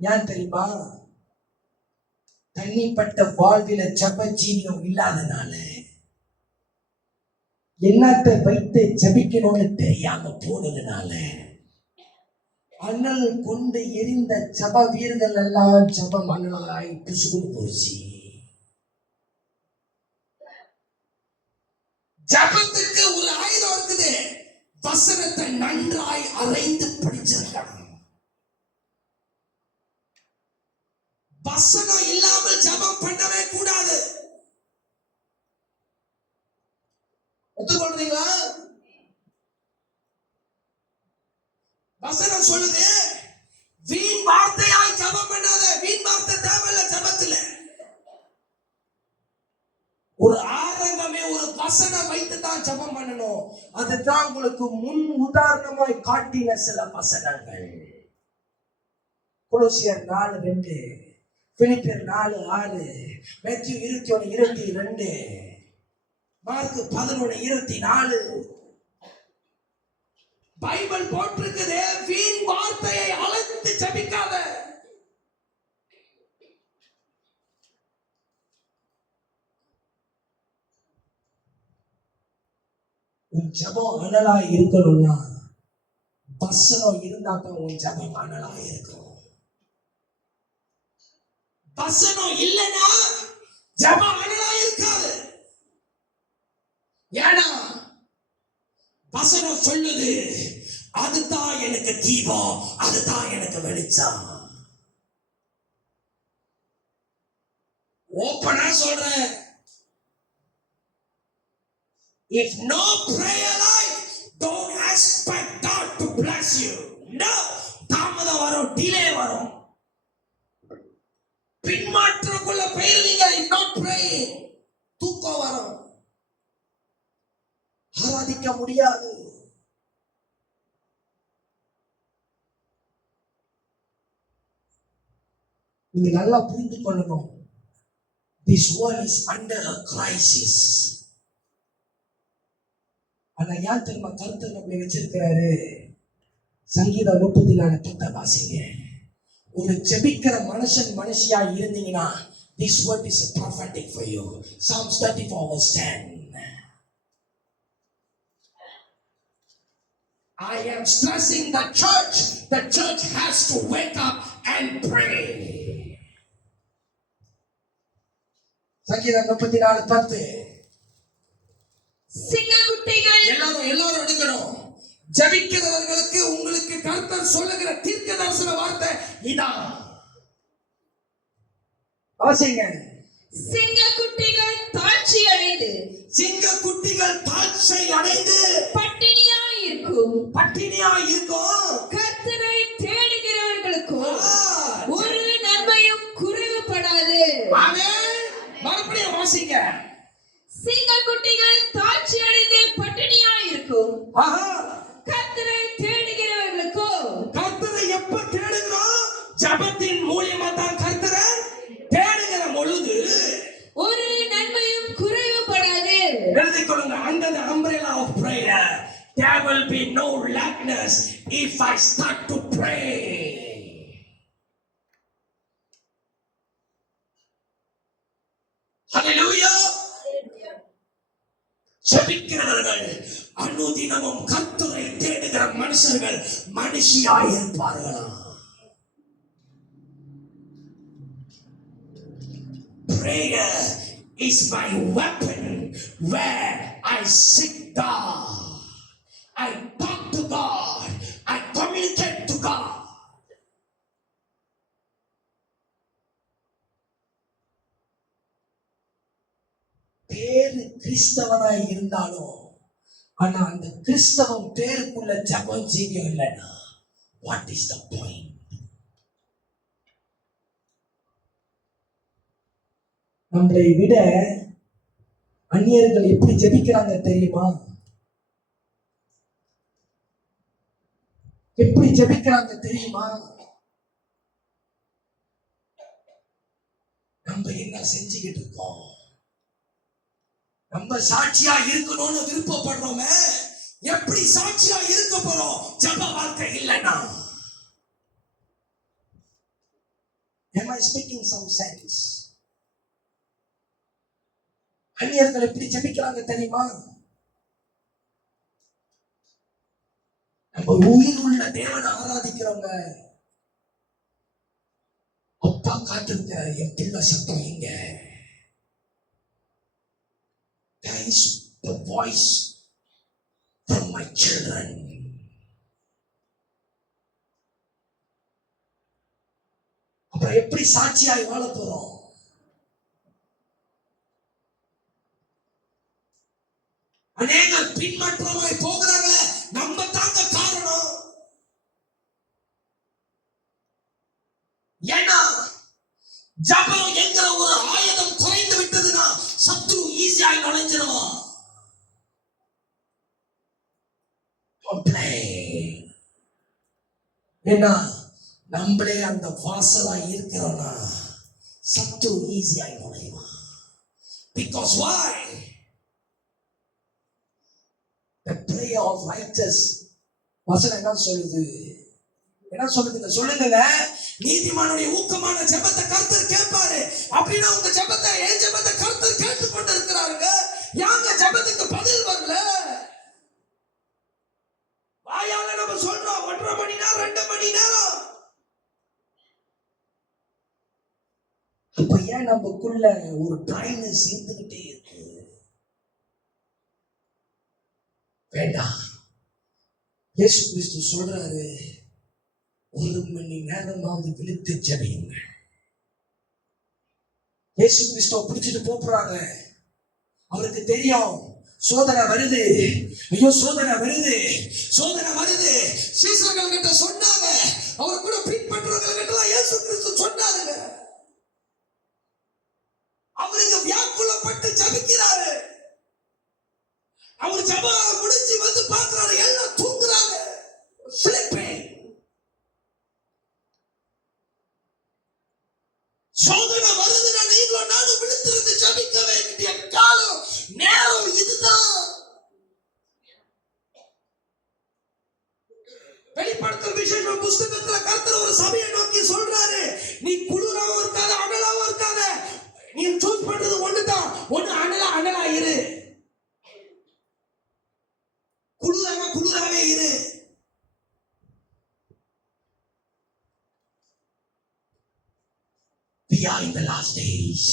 ஏன் தெரியுமா? தனிப்பட்ட வாழ்வில ஜெப ஜீவியம் இல்லாதனால என்னத்தை வைத்து ஜெபிக்கணும்னு தெரியாம போனதுனால அனல் கொண்டு எரிந்த ஜப வீரர்கள் எல்லாம் ஜப மணலாய் புசுகுன்னு போச்சு. ஜபத்துக்கு ஒரு ஆயுதம் இருக்குது. வசனத்தை நன்றாய் அரைந்து படிச்சிருக்கணும். வசனம் இல்லாமல் ஜபம் பண்ணவே கூடாது. ஒத்துக்கொள்றீங்களா? வசனம் சொல்லுது, வீண் வார்த்தையாய் ஜெபம் பண்ணாத. வீண் வார்த்தை தேவையில்ல ஜெபத்துல. ஒரு ஆரம்பமே ஒரு வசனம் வைத்து தான் ஜெபம் பண்ணணும். அதுதான் உங்களுக்கு முன் உதாரணமாய் காட்டின சில வசனங்கள். கொலோசியர் 4:2, பிலிப்பியர் 4:6, மேத்யூ 21:22, மார்க் 11:24. பைபிள் போட்டிருக்குது, வீண் வார்த்தையை அழைத்து ஜெபிக்காத. உன் ஜெபம் அனலா இருக்கணும்னா வசனம் இருந்தா தான் உன் ஜெபம் அனலா இருக்கும். வசனம் இல்லைன்னா ஜெபம் அனலா இருக்காது. ஏன்னா வசனம் சொல்லுது, அதுதான் எனக்கு தீபம், அதுதான் எனக்கு வெளிச்சம். ஓப்பனா சொல்றேன், if no prayer life, don't expect God to bless you. No, தாமதம் வரும், டிலே வரும், பின்மாற்றக்குள்ள போயிருவீங்க. if not praying, தூக்கம் வரும், ஆராதிக்க முடியாது. நீங்க நல்லா புரிந்து கொள்ளணும், this world is under a crisis. ஆனா ஏன் தெரியுமா கருத்து நம்மளை வச்சிருக்கிறாரு? சங்கீதம் 34:10 வாசிங்க. ஒரு ஜெபிக்கிற மனுஷியா இருந்தீங்கன்னா this word is a prophetic for you. Psalms 34:10. I am stressing the church. The church has to wake up and pray. சங்கீதம் 34:10. சிங்கக்குட்டிகள் எல்லாரும் எடுக்கணும். ஜெபிக்கிறவர்களுக்கு உங்களுக்கு கர்த்தர் சொல்லுகிற தீர்க்க தரிசன வார்த்தை இதான். வாசிங்க. சிங்கக்குட்டிகள் தாழ்ச்சி அடைந்து பட்டினியா இருக்கும். கர்த்தரை தேடுகிறவர்களுக்கோ ஒரு நன்மையும் குறைவுபடாது. ஆமென். மறுபடியும் வாசிங்க. சிங்கக்குட்டிகள் தாழ்ச்சி அடைந்து பட்டினியா இருக்கும். கர்த்தரை தேடுகிறவர்களுக்கோ. கர்த்தரை எப்ப தேடுகிறோம்? ஜெபத்தின் மூலமா தான் கர்த்தரை தேடுகிற பொழுது ஒரு நன்மையும் குறைவுபடாது. எழுதிக் கொள்ளுங்க. under the umbrella of prayer there will be no lackness if I start to pray. Hallelujah. ஜெபிக்கிறவர்கள் அனுதினமும் கர்த்தரை தேடுகிற மனுஷர்கள் மனுஷியாய் இருப்பார்களாம். Prayer is my weapon where I seek God. I talk to God. I communicate to God. பேரு கிறிஸ்தவனாய் இருந்தாலும் ஆனா அந்த கிறிஸ்தவம் பேருக்குள்ள ஜெபம் ஜீவியம் இல்லைன்னா what is the point? நம்மளை விட அந்நியர்கள் எப்படி ஜெபிக்கிறாங்க தெரியுமா? எப்படி ஜெபிக்கிறாங்க தெரியுமா? நம்ம என்ன செஞ்சுக்கிட்டு இருக்கோம்? நம்ம சாட்சியா இருக்கணும்னு விருப்பப்படுறோமே, எப்படி சாட்சியா இருக்க போறோம் ஜெப வாழ்க்கை இல்லைன்னா? Am I speaking some sense? அந்நியர்கள் எப்படி ஜெபிக்கிறாங்க தெரியுமா? நம்ம உயிர் உள்ள தேவனை ஆராதிக்கிறவங்க, அப்பா காத்திருக்க என் பிள்ளை சத்தம் எங்க? That is the voice from my children. அப்புறம் எப்படி சாட்சியாய் வாழ போறோம்? அநேகர் பின்பற்றமாய் போகிறாங்களே, நம்ம தாங்க காரணம். ஜபம் என்கிற ஒரு ஆயுதம் குறைந்து விட்டதுன்னா சத்ரு ஈஸியாய் நுழைஞ்சிருவான். ஏன்னா நம்மளே அந்த வாசலா இருக்கிறோம்னா சத்ரு ஈஸியாய் நுழைவான். Because why? The prayer of righteous. வசனம் என்ன சொல்லுது? என்ன சொல்லுதுங்க? சொல்லுங்க. நீதிமானுடைய ஊக்கமான ஜெபத்தை கர்த்தர் கேட்பாரு. அப்படின்னா உங்க ஜெபத்தை, என் ஜெபத்தை கர்த்தர் கேட்டுக்கொண்டு இருக்கிறாருங்க. யாங்க ஜெபத்துக்கு பதில் வரல? வாயால நம்ம சொல்றோம் 1.5 மணி நேரம் 2 மணி நேரம். அப்ப ஏன் நமக்குள்ள ஒரு ட்ரைனஸ் இருந்துகிட்டே இருக்கு? வேண்டாம். இயேசு கிறிஸ்து சொல்றாரு, 1 மணி நேரமாவது விழித்து ஜெபியுங்கள். இயேசு கிறிஸ்துவ பிடிச்சிட்டு போறாங்க. அவருக்கு தெரியும் சோதனை வருது. ஐயோ சோதனை வருது, சோதனை வருது. சீசர்கள் கிட்ட சொன்னாங்க, அவர் கூட பின்பற்றவங்க கிட்ட இயேசு கிறிஸ்து சொன்னாருங்க. அவருக்கு வியாக்குலப்பட்டு ஜபிக்கிறாரு. அவர் ஜபம் முடிஞ்சு வந்து பார்க்கிறாரு, எல்லாம் தூங்குறாங்க. சோதனை வருதுன்னா நீங்களும் நானும் விழுத்திருந்து ஜபிக்க வேண்டிய காலம் நேரம் இதுதான். வெளிப்படுத்தல் விசேஷ புஸ்தகத்துல கர்த்தர் ஒரு சபையை நோக்கி சொல்றாரு, நீ குளிராவும் இருக்காத அனலாவும் இருக்காத, நீ சூஸ் பண்றது ஒண்ணுதான். ஒண்ணு அனலா இரு, குளிராவே இரு. We are in the last days.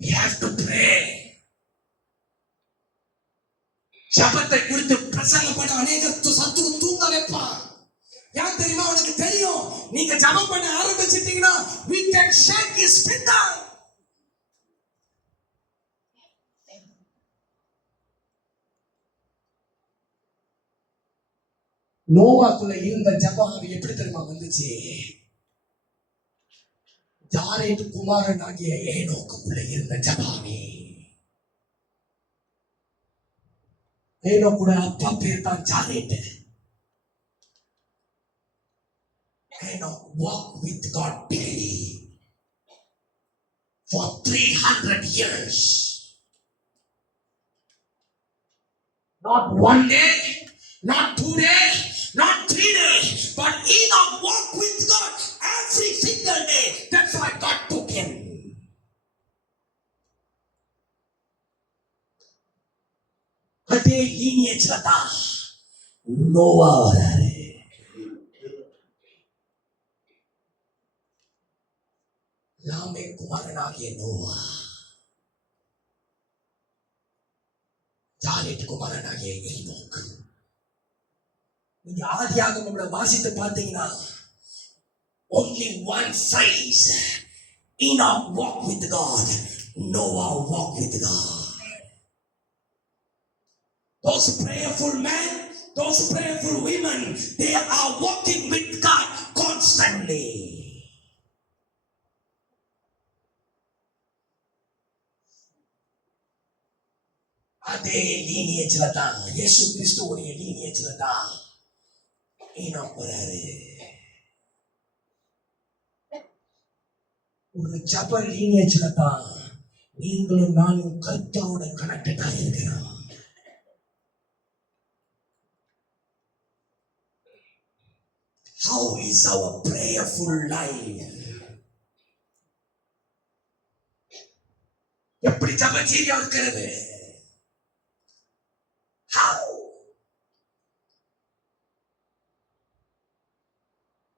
We have to pray. ஜபத்தை குறித்து பிரசங்கம் பண்ண அநேகர் சத்துரு தூங்க வைப்பான். ஏன் தெரியுமா? அவனுக்கு தெரியும் நீங்க ஜபம் பண்ண ஆரம்பிச்சிட்டீங்கன்னா we can shake his finger. நோவாக்குள்ள இருந்த ஜபம் எப்படி தெரியுமா வந்துச்சு? யாரேது குமாரன் ஆகிய ஏனோக்குள்ள இருந்த ஜபாவே. ஏனோக்குட அப்பா பேர் தான் Jared. Enoch walked with God daily for 300 years. Not one day, not 2 days, not 3 days, but Enoch walked with God every single day. That's why God took him. அதே lineage தான் நோவா வராரு. லாமே குமாரனாகிய நோவா, ஜாரேட் குமாரனாகிய ஏனோக். நீங்க ஆதியாகமம்ல வாசித்து பார்த்தீங்கன்னா only one phrase, Enoch walked with God, Noah walked with God. Those prayerful men, those prayerful women, they are walking with God constantly. அதே லீனியேஜ்ல தான் இயேசு கிறிஸ்துவோடைய லீனியேஜ்ல தான் ஈனோக் வராரு. ஒரு ஜப லீனியேஜ்ல தான் நீங்களும் நானும் கர்த்தரோட கனெக்டடா இருக்கிறோம். How is our prayerful life? எப்படி ஜபஜீவியா இருக்கிறது? How?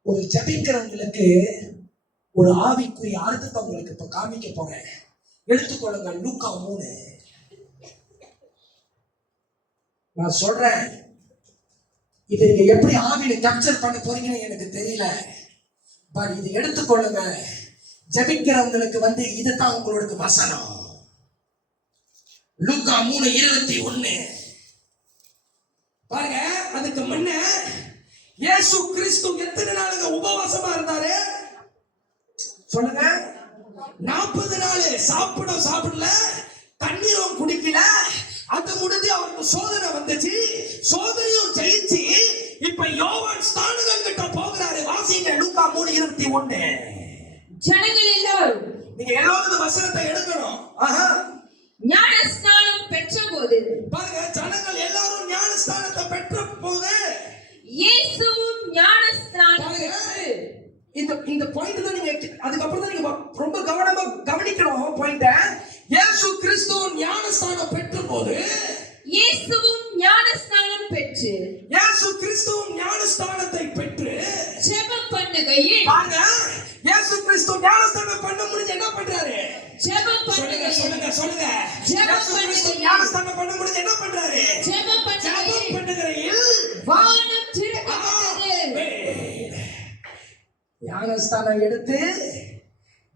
ஒரு ஜபிக்கிறவங்களுக்கு ஒரு ஆவிக்குரிய அர்த்தத்தை உங்களுக்கு இப்ப காமிக்க போறேன். எடுத்துக்கொள்ளுங்க லூக்கா 3. நான் சொல்றேன், இது நீங்க எப்படி ஆவியில கேப்சர் பண்ண போறீங்கன்னு எனக்கு தெரியல. பட் இது எடுத்துக்கொள்ளுங்க. ஜபிக்கிறவங்களுக்கு இதுதான் உங்களுக்கு வசனம். லூக்கா 3:21 பாருங்க. அதுக்கு முன்ன இயேசு கிறிஸ்து எத்தனை நாளுங்க உபவாசமா இருந்தாரு சொல்லுங்க? 40 நாள் சாப்பிடல, தண்ணீரும் குடிக்கல. அது முடிஞ்சு அவருக்கு சோதனை வந்துச்சு. சோதனையும் ஜெயிச்சு இப்ப யோவான் ஸ்நானகன் கிட்ட போகிறாரு. வாசிங்க லூக்கா 3:21. ஜனங்கள் எல்லாரும், நீங்க எல்லாரும் வசனத்தை எடுக்கணும். ஞான ஸ்நானம் பெற்றபோது, பாருங்க, ஜனங்கள் எல்லாரும் ஞான ஸ்நானத்தை பெற்ற போது இயேசுவும் ஞான ஸ்நானம் பெற்று. இந்த பாயிண்ட் தான் நீங்க அதுக்கப்புறம் தான் நீங்க ரொம்ப கவனமா கவனிக்கணும் பாயிண்ட. இயேசு கிறிஸ்து ஞானஸ்நானம் பெற்ற போது, இயேசுவும் ஞான ஸ்நானம் பெற்று, இயேசு கிறிஸ்து ஞானஸ்நானத்தை பெற்று ஜெபம் பண்ணுகையில், பாருங்க, இயேசு கிறிஸ்து ஞானஸ்நானம் பண்ண முடிஞ்சு என்ன பண்றாரு? ஜெபம் பண்ணுகையில், சொல்லுங்க. ஜெபம் இயேசு கிறிஸ்து பண்ணுகையில், ஞானஸ்நானம் பண்ண முடிஞ்சு என்ன பண்றாரு? ஜெபம் பண்ணுகையில், பண்ணுகையில் வானம் திறக்கப்பட்டது. ஞானஸ்தானம் எடுத்து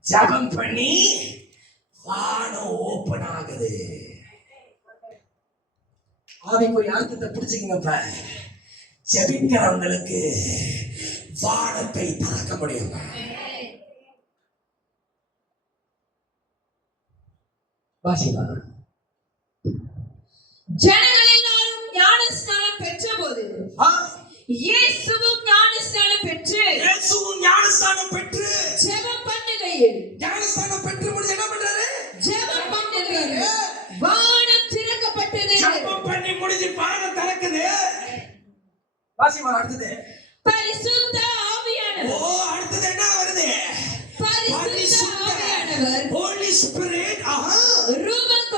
ஜெபம் பண்ணி வானம் ஓபன் ஆகுது. ஆவிக்குரிய அர்த்தத்தை பிடிச்சுக்கங்க. ஜெபிக்கிறவங்களுக்கு வானத்தை திறக்க முடியும். வாசிமா. ஜனங்கள் எல்லாரும் ஞான ஸ்நானம் பெற்றபோது, இயேசுவும் ஞானஸ்நானம் பெற்று, இயேசுவும் ஞானஸ்நானம் பெற்று ஜெபம் பண்ணுகையில், ஞானஸ்நானம் பெற்று முடிஞ்சு என்ன பண்றாரு? ஜெபம் பண்ணுகையில் வானம் திறக்கப்பட்டது. ஜெபம் பண்ணி முடிஞ்சு வானம் திறக்குது. வாசிமா. அடுத்தது பரிசுத்த ஆவியானவர். அடுத்தது என்ன வருது? பரிசுத்த ஆவியானவர் ஹோலி ஸ்பிரிட் ரூபம்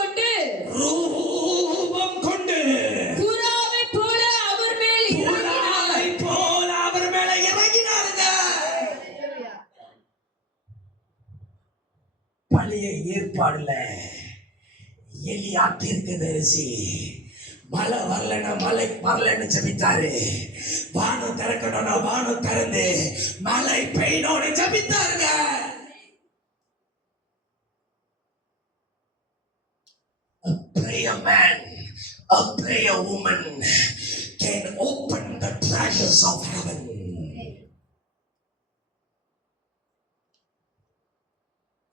கொண்டு புறாவை போல அவர் மேல் இறங்கினாருங்க. பழைய ஏற்பாடுல எலியா தீர்க்கதரிசி மழை வரலன்னு ஜெபித்தாரு. வானம் திறக்கணும்னா வானம் திறந்து மழை பெய்யணும்னு ஜெபித்தாருங்க. A prayer man, a prayer woman can open the treasures of heaven.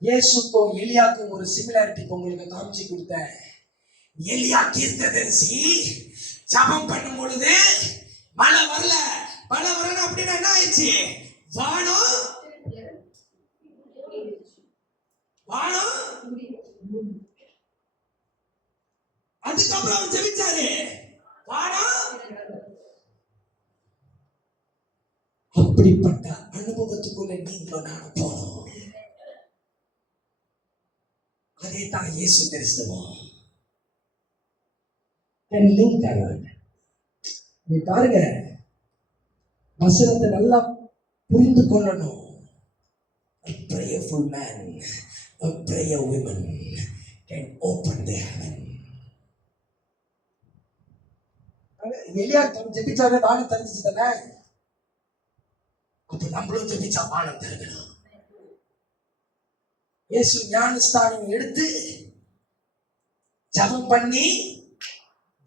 இயேசுக்கும் எலியாக்கும் ஒரு சிமிலாரிட்டி உங்களுக்கு காமிச்சு கொடுத்தேன். எலியா தீர்க்கதரிசி ஜெபம் பண்ணும் பொழுது மழை வரல அப்படின்னா என்ன ஆயிடுச்சு? வானம் அதுக்கப்புறம் அவர் ஜெபிச்சாரு. வானம் அப்படிப்பட்ட அனுபவத்துக்குள்ள நீங்களும் நானும் போனோம். அதே தான் இயேசு கிறிஸ்துவும். நீ பாருங்க, வசனத்தை நல்லா புரிந்து கொள்ளணும். A prayerful man, a prayer woman can open the heaven. எலியா ஜெபிச்சாரு, வானம் தெரிஞ்சிச்சு தானே. அப்ப நம்மளும் ஜெபிச்சா வானம் திறக்கணும். இயேசு ஞானஸ்தானம் எடுத்து ஜெபம் பண்ணி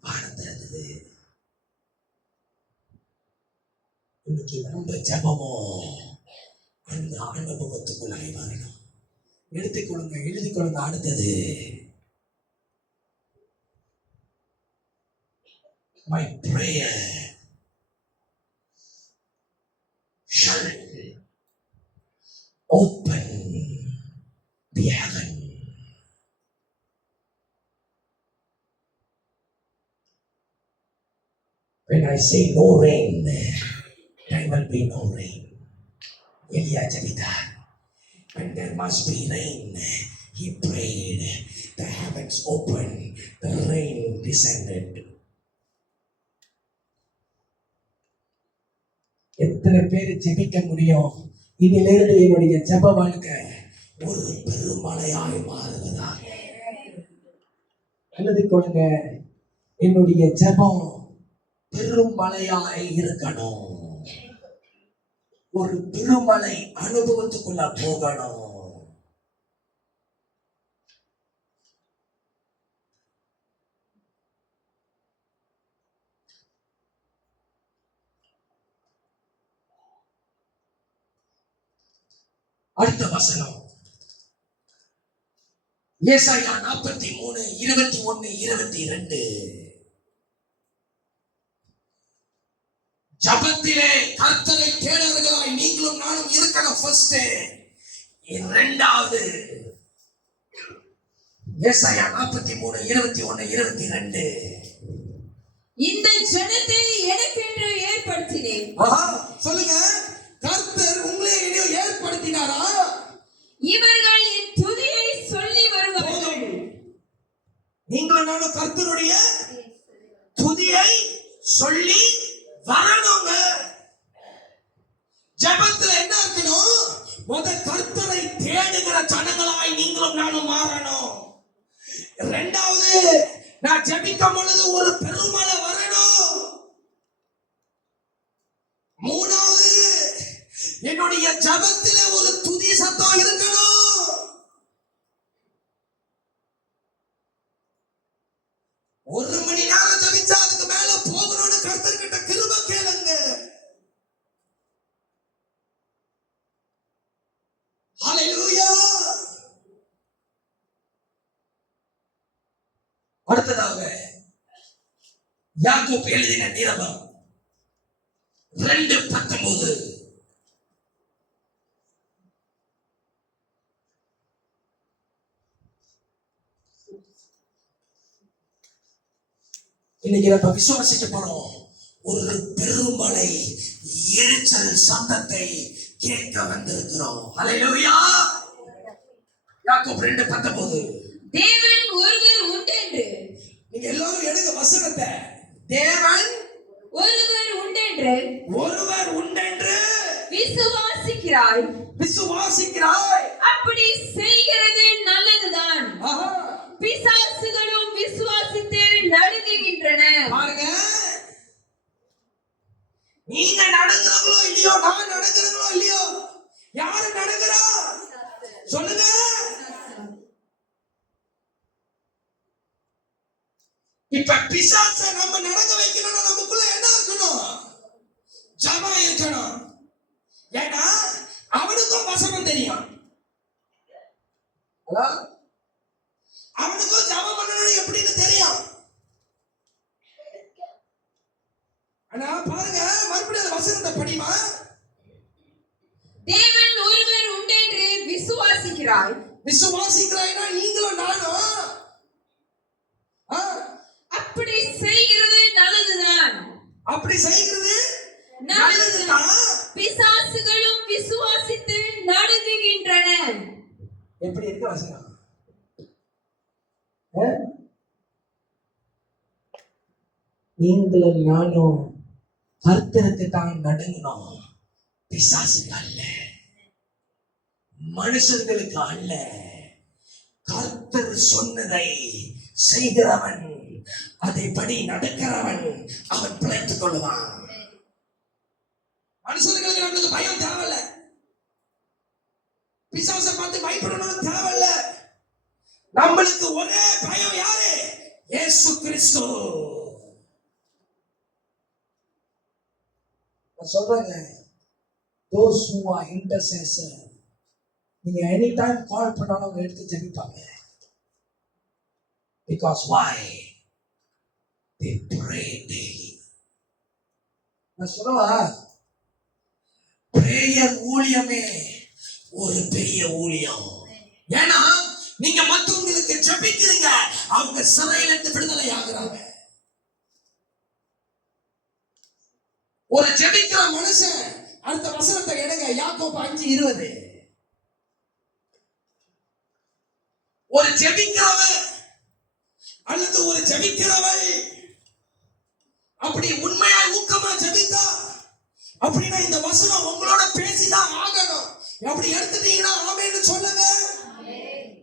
வானம் திறந்தது. இன்னைக்கு நம்ம ஜெபமோ அந்த அனுபவத்துக்குள்ளாய் வரணும். எடுத்துக்கொள்ளுங்க, எழுதி கொள்ளுங்க. அடுத்தது my prayer shall open the heaven. When I say no rain, there will be no rain. Elia ஜெபித்தார். When there must be rain, he prayed. The heavens opened, the rain descended. எத்தனை பேர் ஜெபிக்க முடியும்? இதிலிருந்து என்னுடைய ஜெப வாழ்க்கை ஒரு பெருமழையாய் மாறுவதாக. எழுதி கொள்ளுங்க, என்னுடைய ஜெபம் பெருமழையாய் இருக்கணும். ஒரு பெருமழை அனுபவத்துக்குள்ள போகணும். அடுத்த வசனம் ஏசாயா 43 21 22. ஜபத்திலே கர்த்தரை தேடுறவர்களாய் நீங்களும் நானும் இருக்கணும். ஃபர்ஸ்ட். இரண்டாவது ஏசாயா 43 21 22. இந்த ஜனத்தை எனக்கென்று ஏற்படுத்தினேன். சொல்லுங்க, கர்த்தர் உங்களை ஏற்படுத்தினாரா? இவர்கள் என் துதியை சொல்லி வருவார்கள். நீங்களும் நானும் கர்த்தருடைய துதியை சொல்லி வரணுங்க. ஜபத்துல என்ன இருக்கணும்? கர்த்தரை தேடுகிற ஜனங்களாய் நீங்களும் நானும் மாறணும். இரண்டாவது, நான் ஜெபிக்கும் பொழுது ஒரு பெருமழை வரணும். மூணாவது, என்னுடைய ஜபத்திலே ஒரு துதி சத்தம் இருக்கணும். ஒரு மணி நேரம் ஜெபிச்சா அதுக்கு மேல போகணும்னு கர்த்தர்கிட்ட கிருபை கேளுங்க. ஹல்லேலூயா. அடுத்ததாக யாக்கோபு எழுதின நிருபம் 2:19. இன்னைக்கு நம்ம விசுவாசிக்க போறோம். ஒரு பெருமழை இரைச்சல் சத்தத்தை கேட்க வந்திருக்கிறோம். ஹல்லேலூயா. யாக்கோபு 2:19. தேவன் ஒருவர் உண்டென்று. நீங்க எல்லாரும் எடுங்க வசனத்தை. தேவன் ஒருவர் உண்டென்று விசுவாசிக்கிறாய். அப்படி செய்கிறது நல்லதுதான். பிசாசுகளும் விசுவாசித்து நடுங்குகின்றன. பாருங்க, நீங்க நடுங்குறீங்களோ இல்லையோ, நான் நடுங்குறீங்களோ இல்லையோ, யாரு நடுங்குறா சொல்லுங்க. இப்ப பிசாச நம்ம நடக்க வைக்கணும்னா நமக்குள்ள என்ன இருக்கணும்? ஜபம் இருக்கணும். ஏன்னா அவனுக்கும் வசனம் தெரியும். அவனுக்கும் ஜபம் பண்ணணும் எப்படின்னு தெரியும். ஆனா பாருங்க, மறுபடியும் வசனத்தை படிமா. தேவன் ஒருவர் உண்டென்று விசுவாசிக்கிறாய்னா நீங்களும் நானும். அப்படி செய்கிறது நல்லதுதான். பிசாசுகளும் விசுவாசித்து நடுங்குகின்றன. எப்படி இருக்கு வசனம்? நீங்களும் நானும் கர்த்தருக்கு தான் நடுங்கணும். பிசாசுக்கு அல்ல, மனுஷர்களுக்கு அல்ல. கர்த்தர் சொன்னதை செய்கிறவன், அதைப்படி நடக்கிறவன், அவன் பிழைத்துக் கொள்வான். மனுஷர்களுக்கு நம்மளுக்கு பயம் தேவையில்ல. பிசாசை பார்த்து பயப்படணும் தேவையில்ல. நம்மளுக்கு ஒரே பயம் யாரு? இயேசு கிறிஸ்து. நான் சொல்றேங்க, those who are intercessor, நீங்க எனி டைம் கால் பண்ணாலும் அவங்க எடுத்து ஜெபிப்பாங்க. Because why? They pray daily. நான் சொல்றவா, பிரேயர் ஊழியமே ஒரு பெரிய ஊழியம். ஏன்னா நீங்க மற்றவங்களுக்கு ஜெபிக்கிறீங்க, அவங்க சிறையில இருந்து விடுதலை ஆகுறாங்க. ஒரு ஜெபிக்கிற மனுஷன், அடுத்த வசனத்தை எடுங்க, யாக்கோபு 5:20. ஒரு ஜெபிக்கிறவன் அல்லது ஒரு ஜெபிக்கிறவள் அப்படி உண்மையாய் ஊக்கமா ஜெபித்தா அப்படின்னா இந்த வசனம் உங்களோட பேசிதான் ஆகணும். அப்படி எடுத்துட்டீங்கன்னா ஆமென்னு சொல்லுங்க.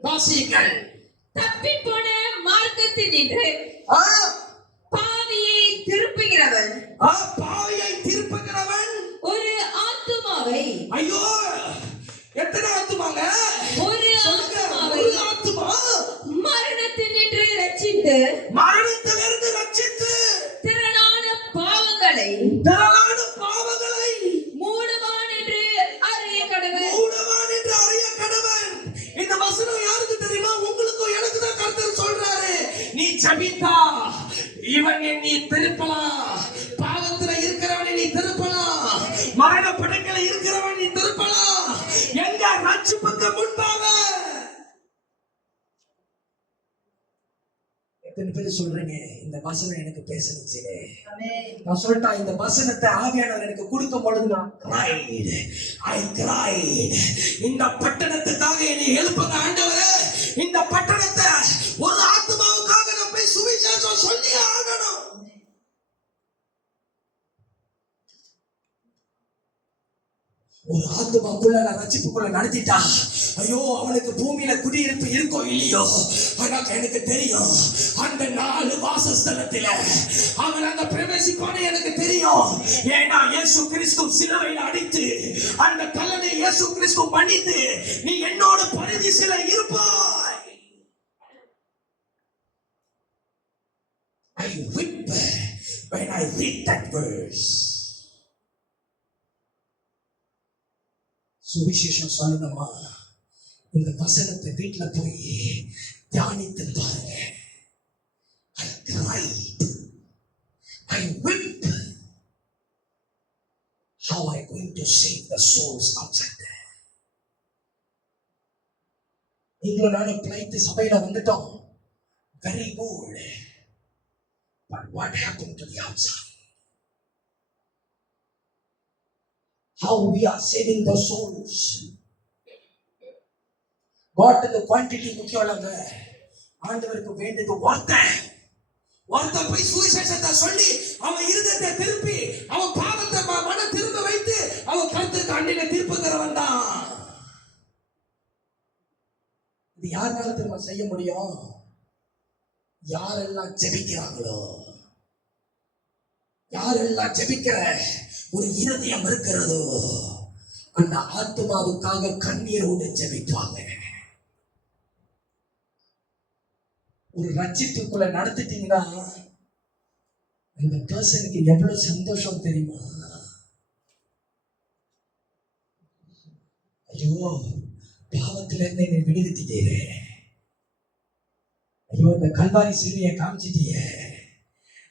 வாசியுங்கள். தப்பி போன மார்க்கத்தினின்று பாவியை திருப்புகிறவன். பாவியை திருப்புகிறவன் ஒரு ஆத்துமாவை. ஐயோ, எத்தனை ஆத்துமாங்க? ஒரு ஆத்துமா மரணத்தினின்று ரட்சித்து, மரணத்திலிருந்து ரட்சித்து திரளான பாவங்களை மூடுவான் என்று அறிய கடவுள். ஜபித்தா இவன் நீ திருப்பலாம். பாவத்துல இருக்கிறவனை நீ திருப்பலாம். மரண படுக்கையில இருக்கிறவன் நீ திருப்பலாம். எங்க ரட்சிப்புக்கு முன்பாக எத்தனை பேர் சொல்றீங்க இந்த வசனம் எனக்கு பேசுனுச்சு? நான் சொல்லிட்டா இந்த வசனத்தை ஆவியானவர் எனக்கு கொடுக்கும் பொழுது நான் cried. I cried. இந்த பட்டணத்துக்காக என்னை எழுப்புங்க ஆண்டவரே. இந்த பட்டணத்தை ஒரு ஆத்மாவுக்காக நான் போய் சுவிசேஷம் சொல்லி ஆகணும். ஒரு ஆத்மாக்குள்ள நான் ரட்சிப்புக்குள்ள நடத்திட்டா ஐயோ அவனுக்கு பூமியில குடியிருப்பு இருக்கோ இல்லையோ, ஆனா எனக்கு தெரியும் அந்த 4 வாசஸ்தலத்தில அவன் அந்த பிரவேசிப்பான எனக்கு தெரியும். ஏன்னா இயேசு கிறிஸ்து சிலுவையில் அடித்து அந்த கல்லனை இயேசு கிறிஸ்து பண்ணிட்டு நீ என்னோட பரதீசில இருப்பாய். I weep when I read that verse. சுவிசேஷம் சொல்லணுமா? இந்த வசனத்தை வீட்டுல போய் தியானித்து பாருங்க. I cried. I wept. How are you going to save the souls outside there? நீங்களும் நானும் பிழைத்து சபையில வந்துட்டோம். Very good. But what happened to the outside? How we are saving the souls? God quantity முக்கியம் இல்லைங்க. ஆண்டவருக்கு வேண்டியது வார்த்தை போய் சுவிசேஷத்தை சொல்லி அவன் இருதயத்தை திருப்பி அவன் பாவத்தை மன திரும்ப வைத்து அவன் கருத்துக்கு அன்றைய தீர்ப்பு தரவன் தான். இது யாருனால திரும்ப செய்ய முடியும்? யாரெல்லாம் ஜெபிக்கிறாங்களோ, யாரெல்லாம் ஜெபிக்கிற ஒரு இருதயம் இருக்கிறதோ அந்த ஆத்மாவுக்காக கண்ணீரோடு ஜெபிப்பாங்க. ஒரு ரட்சிப்புக்குள்ள நடத்திட்டீங்கன்னா அந்த பர்சனுக்கு எவ்வளவு சந்தோஷம் தெரியுமா? ஐயோ பாவத்துல இருந்து என்னை விடுவித்தீரே, ஐயோ அந்த கல்வாரி சிலுவையை காமிச்சிட்டிய,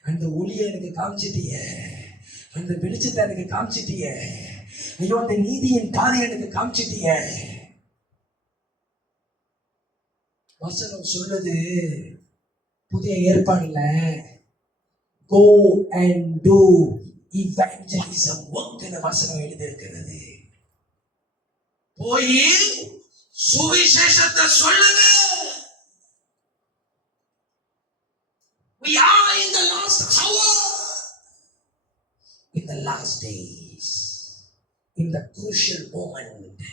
அந்த ஒளியை எனக்கு காமிச்சிட்டிய, அந்த வெளிச்சத்தை எனக்கு காமிச்சிட்டிய, ஐயோ அந்த நீதியின் பாதையை எனக்கு காமிச்சிட்டிய. வசனம் சொல்றது புதிய ஏற்பாடுல go and do evangelism work ன்னு வசனம் எழுதி இருக்கிறது. போய் சுவிசேஷத்தை சொல்லுங்க. We are in the last hour, in the last days, in the crucial moment,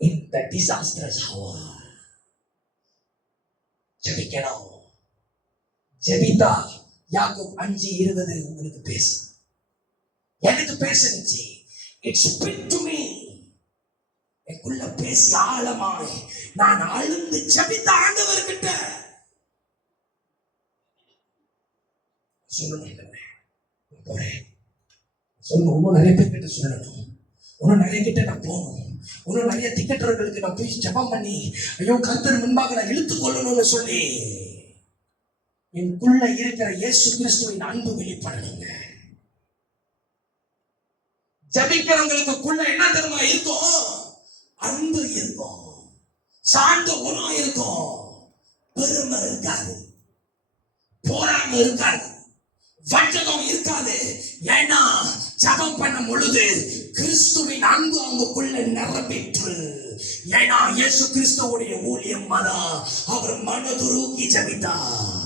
in the disastrous hour. ஜெபிக்கணும். ஜெபித்தா யாக்கோபு 5:20 உங்களுக்கு பேசு, எனக்கு பேசுனுச்சு. It's speak to me. எனக்குள்ள பேசி ஆழமாய் நான் அழுந்து ஜெபித்த ஆண்டவர்கிட்ட சொல்லணும். போறேன் சொல்லணும். இன்னும் நிறைய பேர்கிட்ட சொல்லணும். இன்னும் நிறைய கிட்ட நான் போகணும். இன்னும் நிறைய திக்கற்றவர்களுக்கு நான் போய் ஜெபம் பண்ணி ஐயோ கர்த்தர் முன்பாக நான் இழுத்துக் கொள்ளணும்னு சொல்லி எனக்குள்ள இருக்கிற இயேசு கிறிஸ்துவின் அன்பு வெளிப்படணுங்க. ஜபிக்கிறவங்களுக்குள்ள என்ன தெரியுமா இருக்கும்? அன்பு இருக்கும், சார்ந்த குணம் இருக்கும், பெருமை இருக்காது, போராமை இருக்காது, வஞ்சகம் இருக்காது. ஏன்னா ஜபம் பண்ணும் பொழுது கிறிஸ்துவின் அன்பு அவங்களுக்குள்ள நிரம்பிற்று. ஏன்னா இயேசு கிறிஸ்துவுடைய ஊழியம் அதான். அவர் மனதுருகி ஜபித்தார்.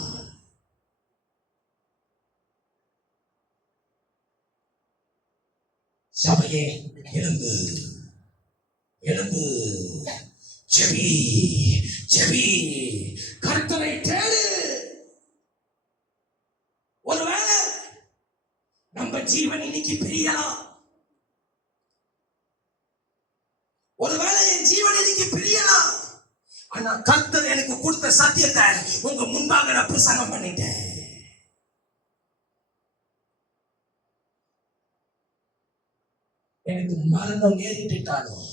சபையே எழுந்து எழுந்து ஜெபி ஜெபி, கர்த்தரை தேடு. ஒருவேளை நம்ம ஜீவன் இன்னைக்கு பிரியலாம், ஒருவேளை என் ஜீவன் இன்னைக்கு பிரியலாம், ஆனா கர்த்தர் எனக்கு கொடுத்த சத்தியத்தை உங்க முன்பாக நான் பிரசங்கம் பண்ணிட்டேன். எனக்கு மரணம் நேரிட்டாலும்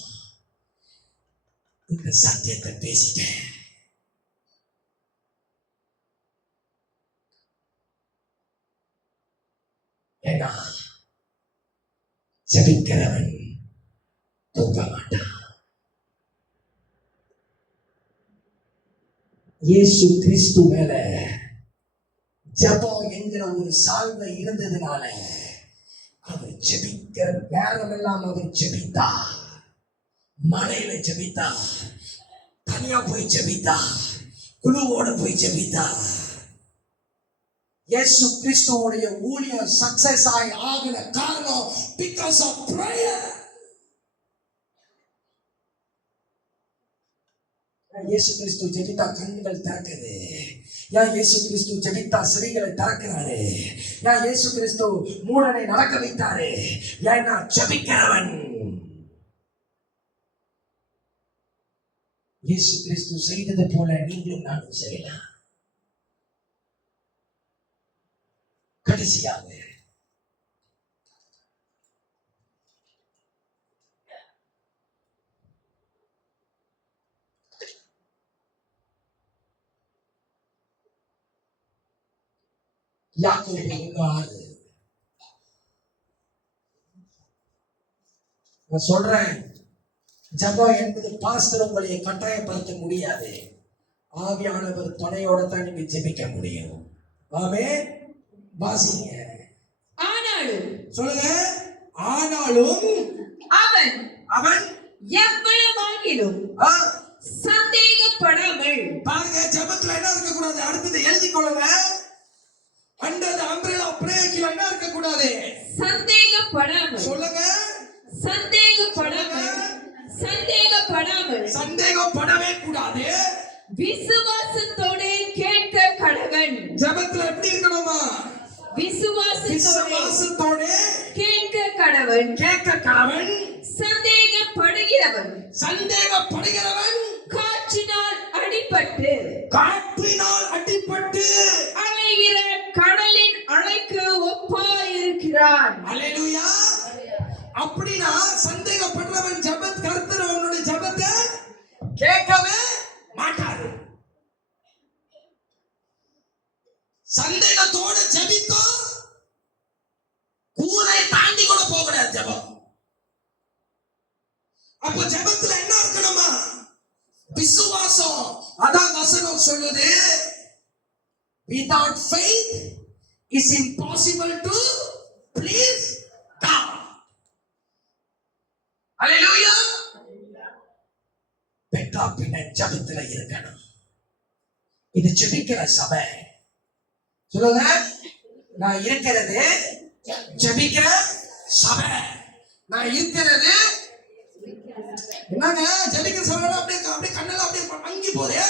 இந்த சத்தியத்தை பேசிட்டேன். ஏன்னா ஜெபிக்கிறவன் தூங்க மாட்டான். இயேசு கிறிஸ்து மேல ஜெபம் என்கிற ஒரு சால்வை இருந்ததுனால அவர் ஜெபிக்கிற நேரமெல்லாம் அவர் ஜெபித்தார். மலையில ஜெபித்தார், தனியா போய் ஜெபித்தார், குழுவோட போய் ஜெபித்தார். இயேசு கிறிஸ்துவோடைய ஊழியம் சக்சஸ் ஆகின காரணம் பிகாஸ் ஆஃப் பிரேயர். இயேசு கிறிஸ்து ஜெபித்தா கண்கள் திறக்குது. ஏன் இயேசு கிறிஸ்து ஜெபித்தா செவிகளை திறக்கிறாரு? ஏன் இயேசு கிறிஸ்து மூடனை நடக்க வைத்தாரு? ஏன்னா ஜெபிக்கிறவன். இயேசு கிறிஸ்து செய்தது போல நீங்களும் நானும் செய்யலாம். கடைசியாக யாக்கோபு 1:6 நான் சொல்றேன், ஜெபம் என்பது பாஸ்டர் உங்களை கட்டாயப்படுத்த முடியாது. ஆவியானவர் துணையோட தான் நீங்க ஜெபிக்க முடியும். ஆமென். வாசிங்க. ஆனாலும் சொல்லுங்க. ஆனாலும் அவன் அவன் எவ்வளவாகிலும் சந்தேகப்படாமல். பாருங்க, ஜெபத்துல என்ன இருக்க கூடாது? அடுத்தது எழுதி கொள்ளுங்க. Under the umbrella of prayer என்ன இருக்க கூடாது? சந்தேகப்படாமல். சொல்லுங்க. சந்தேகப்படாமல். சந்தேகப்படாமல். சந்தேகப்படவே கூடாது. விசுவாசத்தோடு கேட்க கடவன். ஜெபத்துல எப்படி இருக்கணுமா? விசுவாசத்தோடு கேட்க கடவன். கேட்க கடவன். சந்தேகப்படுகிறவன் காற்றினால் அடிபட்டு அலைகிற கடலின் அலைக்கு ஒப்பாயிருக்கிறான். அல்லேலூயா. அப்படினா சந்தேகப்படுறவன் ஜெபத் கர்த்தர் அவனுடைய ஜெபத்தை கேட்கவே மாட்டாரு. சந்தேகத்தோட ஜெபித்தோ கூரை தாண்டி கூட போகக்கூடாது ஜெபம். அப்ப ஜெபத்துல என்ன இருக்கணுமா? விசுவாசம். அதான் வசனம் சொல்லுது, without faith is impossible to please God. Hallelujah. பெற்றா பின்ன ஜெபத்துல இருக்கணும். இது ஜெபிக்கிற சபை. சொல்லுங்க, நான் இருக்கிறது ஜெபிக்கிற சபை. நான் இருக்கிறது என்னங்க ஜெபிக்கிற சபை. அப்படியே கண்ணெல்லாம் அப்படியே மங்கி போதே.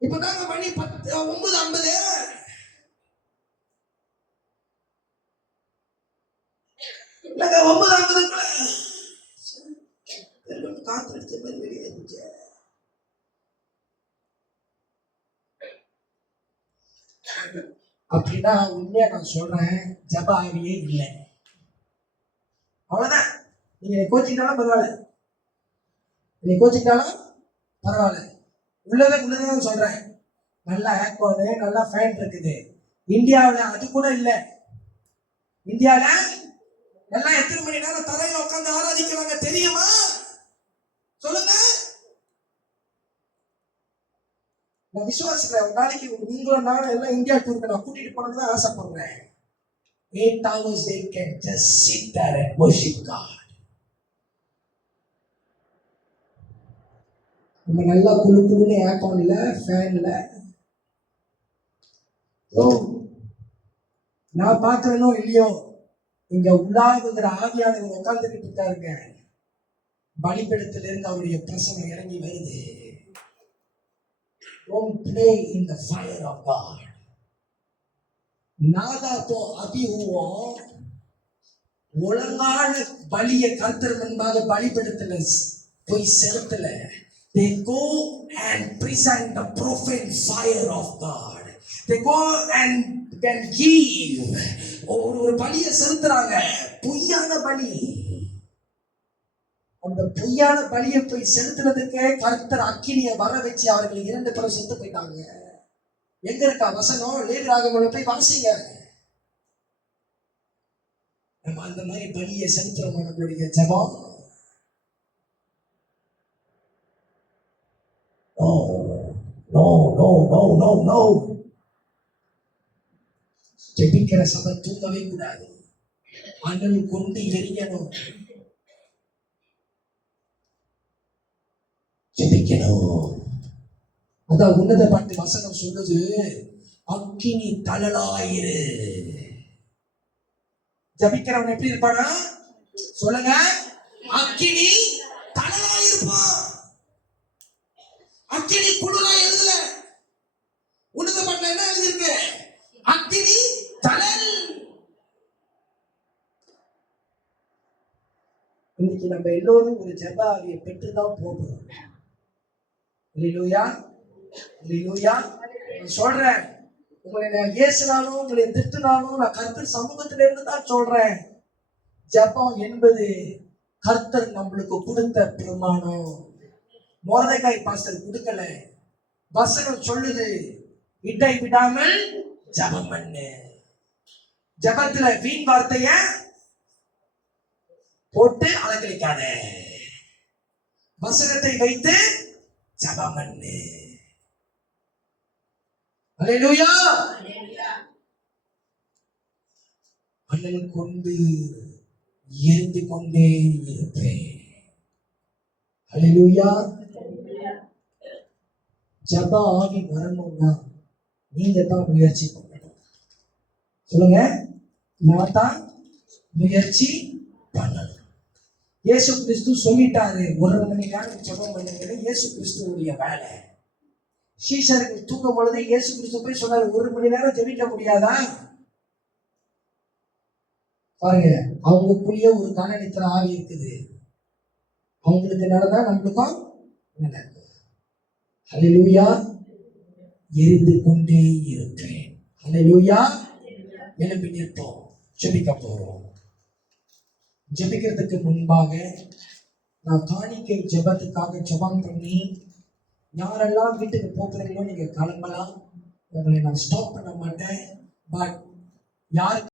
இப்பதாங்க மணி 9:50. இல்லங்க 9:50 காத்து அடிச்ச மாதிரி வெளியே இருந்துச்சு. அப்படின்னா உண்மையா நான் சொல்றேன், ஜெப ஆவியே இல்லை. அவ்வளவுதான். நீங்க கோச்சிக்கிட்டாலும் பரவாயில்ல, நீ கோச்சிக்கிட்டாலும் பரவாயில்ல. உள்ளதான் சொல்றேன். நல்ல ஏர்கானு, நல்லா ஃபேன் இருக்குது. இந்தியாவில் அது கூட இல்லை. இந்தியாவில் எல்லாம் எத்தனை மணி நேரம் தரையில உட்காந்து ஆராதிக்கிறாங்க தெரியுமா? சொல்லுங்க. நான் விசுவாசிக்கிறேன், ஒரு நாளைக்கு நீங்களும் நானும் எல்லாம் இந்தியா டூருக்கு நான் கூட்டிட்டு போனது தான் ஆசைப்படுறேன். 8 hours they can just sit there and worship God. நம்ம நல்லா குளுக்குன்னு ஏர்கான்ல ஃபேன்ல. நான் பார்க்கறனோ இல்லையோ, இங்க உலாவுகிற ஆவியானவர் உட்கார்ந்துகிட்டு இருக்காருங்க. பலிபீடத்திலிருந்து அவருடைய பிரசனம் இறங்கி வருது. Don't play in the fire of God. நாதாபோ அபியூவோ ஒழுங்கான பலியை கர்த்தர் முன்பாக பலிபீடத்துல போய் செலுத்தல. They go and present the profane fire of God. They go and can give ஒரு பலியை செலுத்துறாங்க, பொய்யான பலி. அந்த பொய்யான பலியை போய் செலுத்துறதுக்கு கர்த்தர் அக்கினியை வர வச்சு அவர்கள் 2 பேரும் செத்து போயிட்டாங்க. எங்க இருக்கா வசனம்? லேவியராகமத்துல போய் வாசிங்க. நம்ம அந்த மாதிரி பலியை செலுத்துறோம். நம்மளுடைய ஜெபம் no no no no no no. ஜெபிக்கிற சபை தூங்கவே கூடாது. அனல் கொண்டு எரியணும். ஜெபிக்கணும். அதான் உன்னத பாட்டு வசனம் சொல்லுது, அக்கினி தழலாயிரு. ஜபிக்கிறவன் எப்படி இருப்பானா சொல்லுங்க? அக்கினி தழலாயிருப்பான். அக்கினி குளிரா எழுதல. உன்னத பாட்டுல என்ன எழுதிருக்கு? அக்கினி தழல். இன்னைக்கு நம்ம எல்லோரும் ஒரு ஜெப ஆவியை பெற்றுதான் போகிறோம். அல்லேலூயா, அல்லேலூயா. நான் சொல்றேன், உங்களை நான் ஏசினாலும் உங்களை திட்டினாலும் நான் கர்த்தர் சமூகத்தில இருந்து தான் சொல்றேன். ஜெபம் என்பது கர்த்தர் நம்மளுக்கு கொடுத்த பிரமாணம். மொர்தெகாய் பாஸ்டர் கொடுக்கல. வசனம் சொல்லுது, இடை விடாமல் ஜெபம் பண்ணு. ஜெபத்துல வீண் வார்த்தைய போட்டு அலங்கரிக்காத. வசனத்தை வைத்து ஜெபம் பண்ணு. அல்லேலூயா. அனல் கொண்டு எரிந்து கொண்டே இருப்பேன். அல்லேலூயா. ஜெப ஆவி வரணும்னா நீங்க தான் முயற்சி பண்ணணும். சொல்லுங்க, நான் தான் முயற்சி பண்ணணும். இயேசு கிறிஸ்து சொல்லிட்டாரு, 1 மணி நேரம் ஜெபம் பண்ணுங்க. இயேசு கிறிஸ்துவுடைய வேலை. சீஷர்கள் தூங்கும் பொழுது இயேசு கிறிஸ்து போய் சொன்னாரு, 1 மணி நேரம் ஜெபிக்க முடியாதா? பாருங்க, அவங்களுக்குள்ளேயே ஒரு கனநித்திர ஆவி இருக்குது. அவங்களுக்கு நடந்தா நம்மளுக்கும் நடக்கும். அல்லேலூயா. எரிந்து கொண்டே இருக்கிறேன். அல்லேலூயா. எழும்பி நிற்போம், ஜெபிக்க போறோம். ஜெபிக்கிறதுக்கு முன்பாக நான் காணிக்கை ஜெபத்துக்காக ஜெபம் பண்ணி, யாரெல்லாம் வீட்டுக்கு போகிறீங்களோ நீங்க கிளம்பலாம். உங்களை நான் ஸ்டாப் பண்ண மாட்டேன். பட் யாருக்கு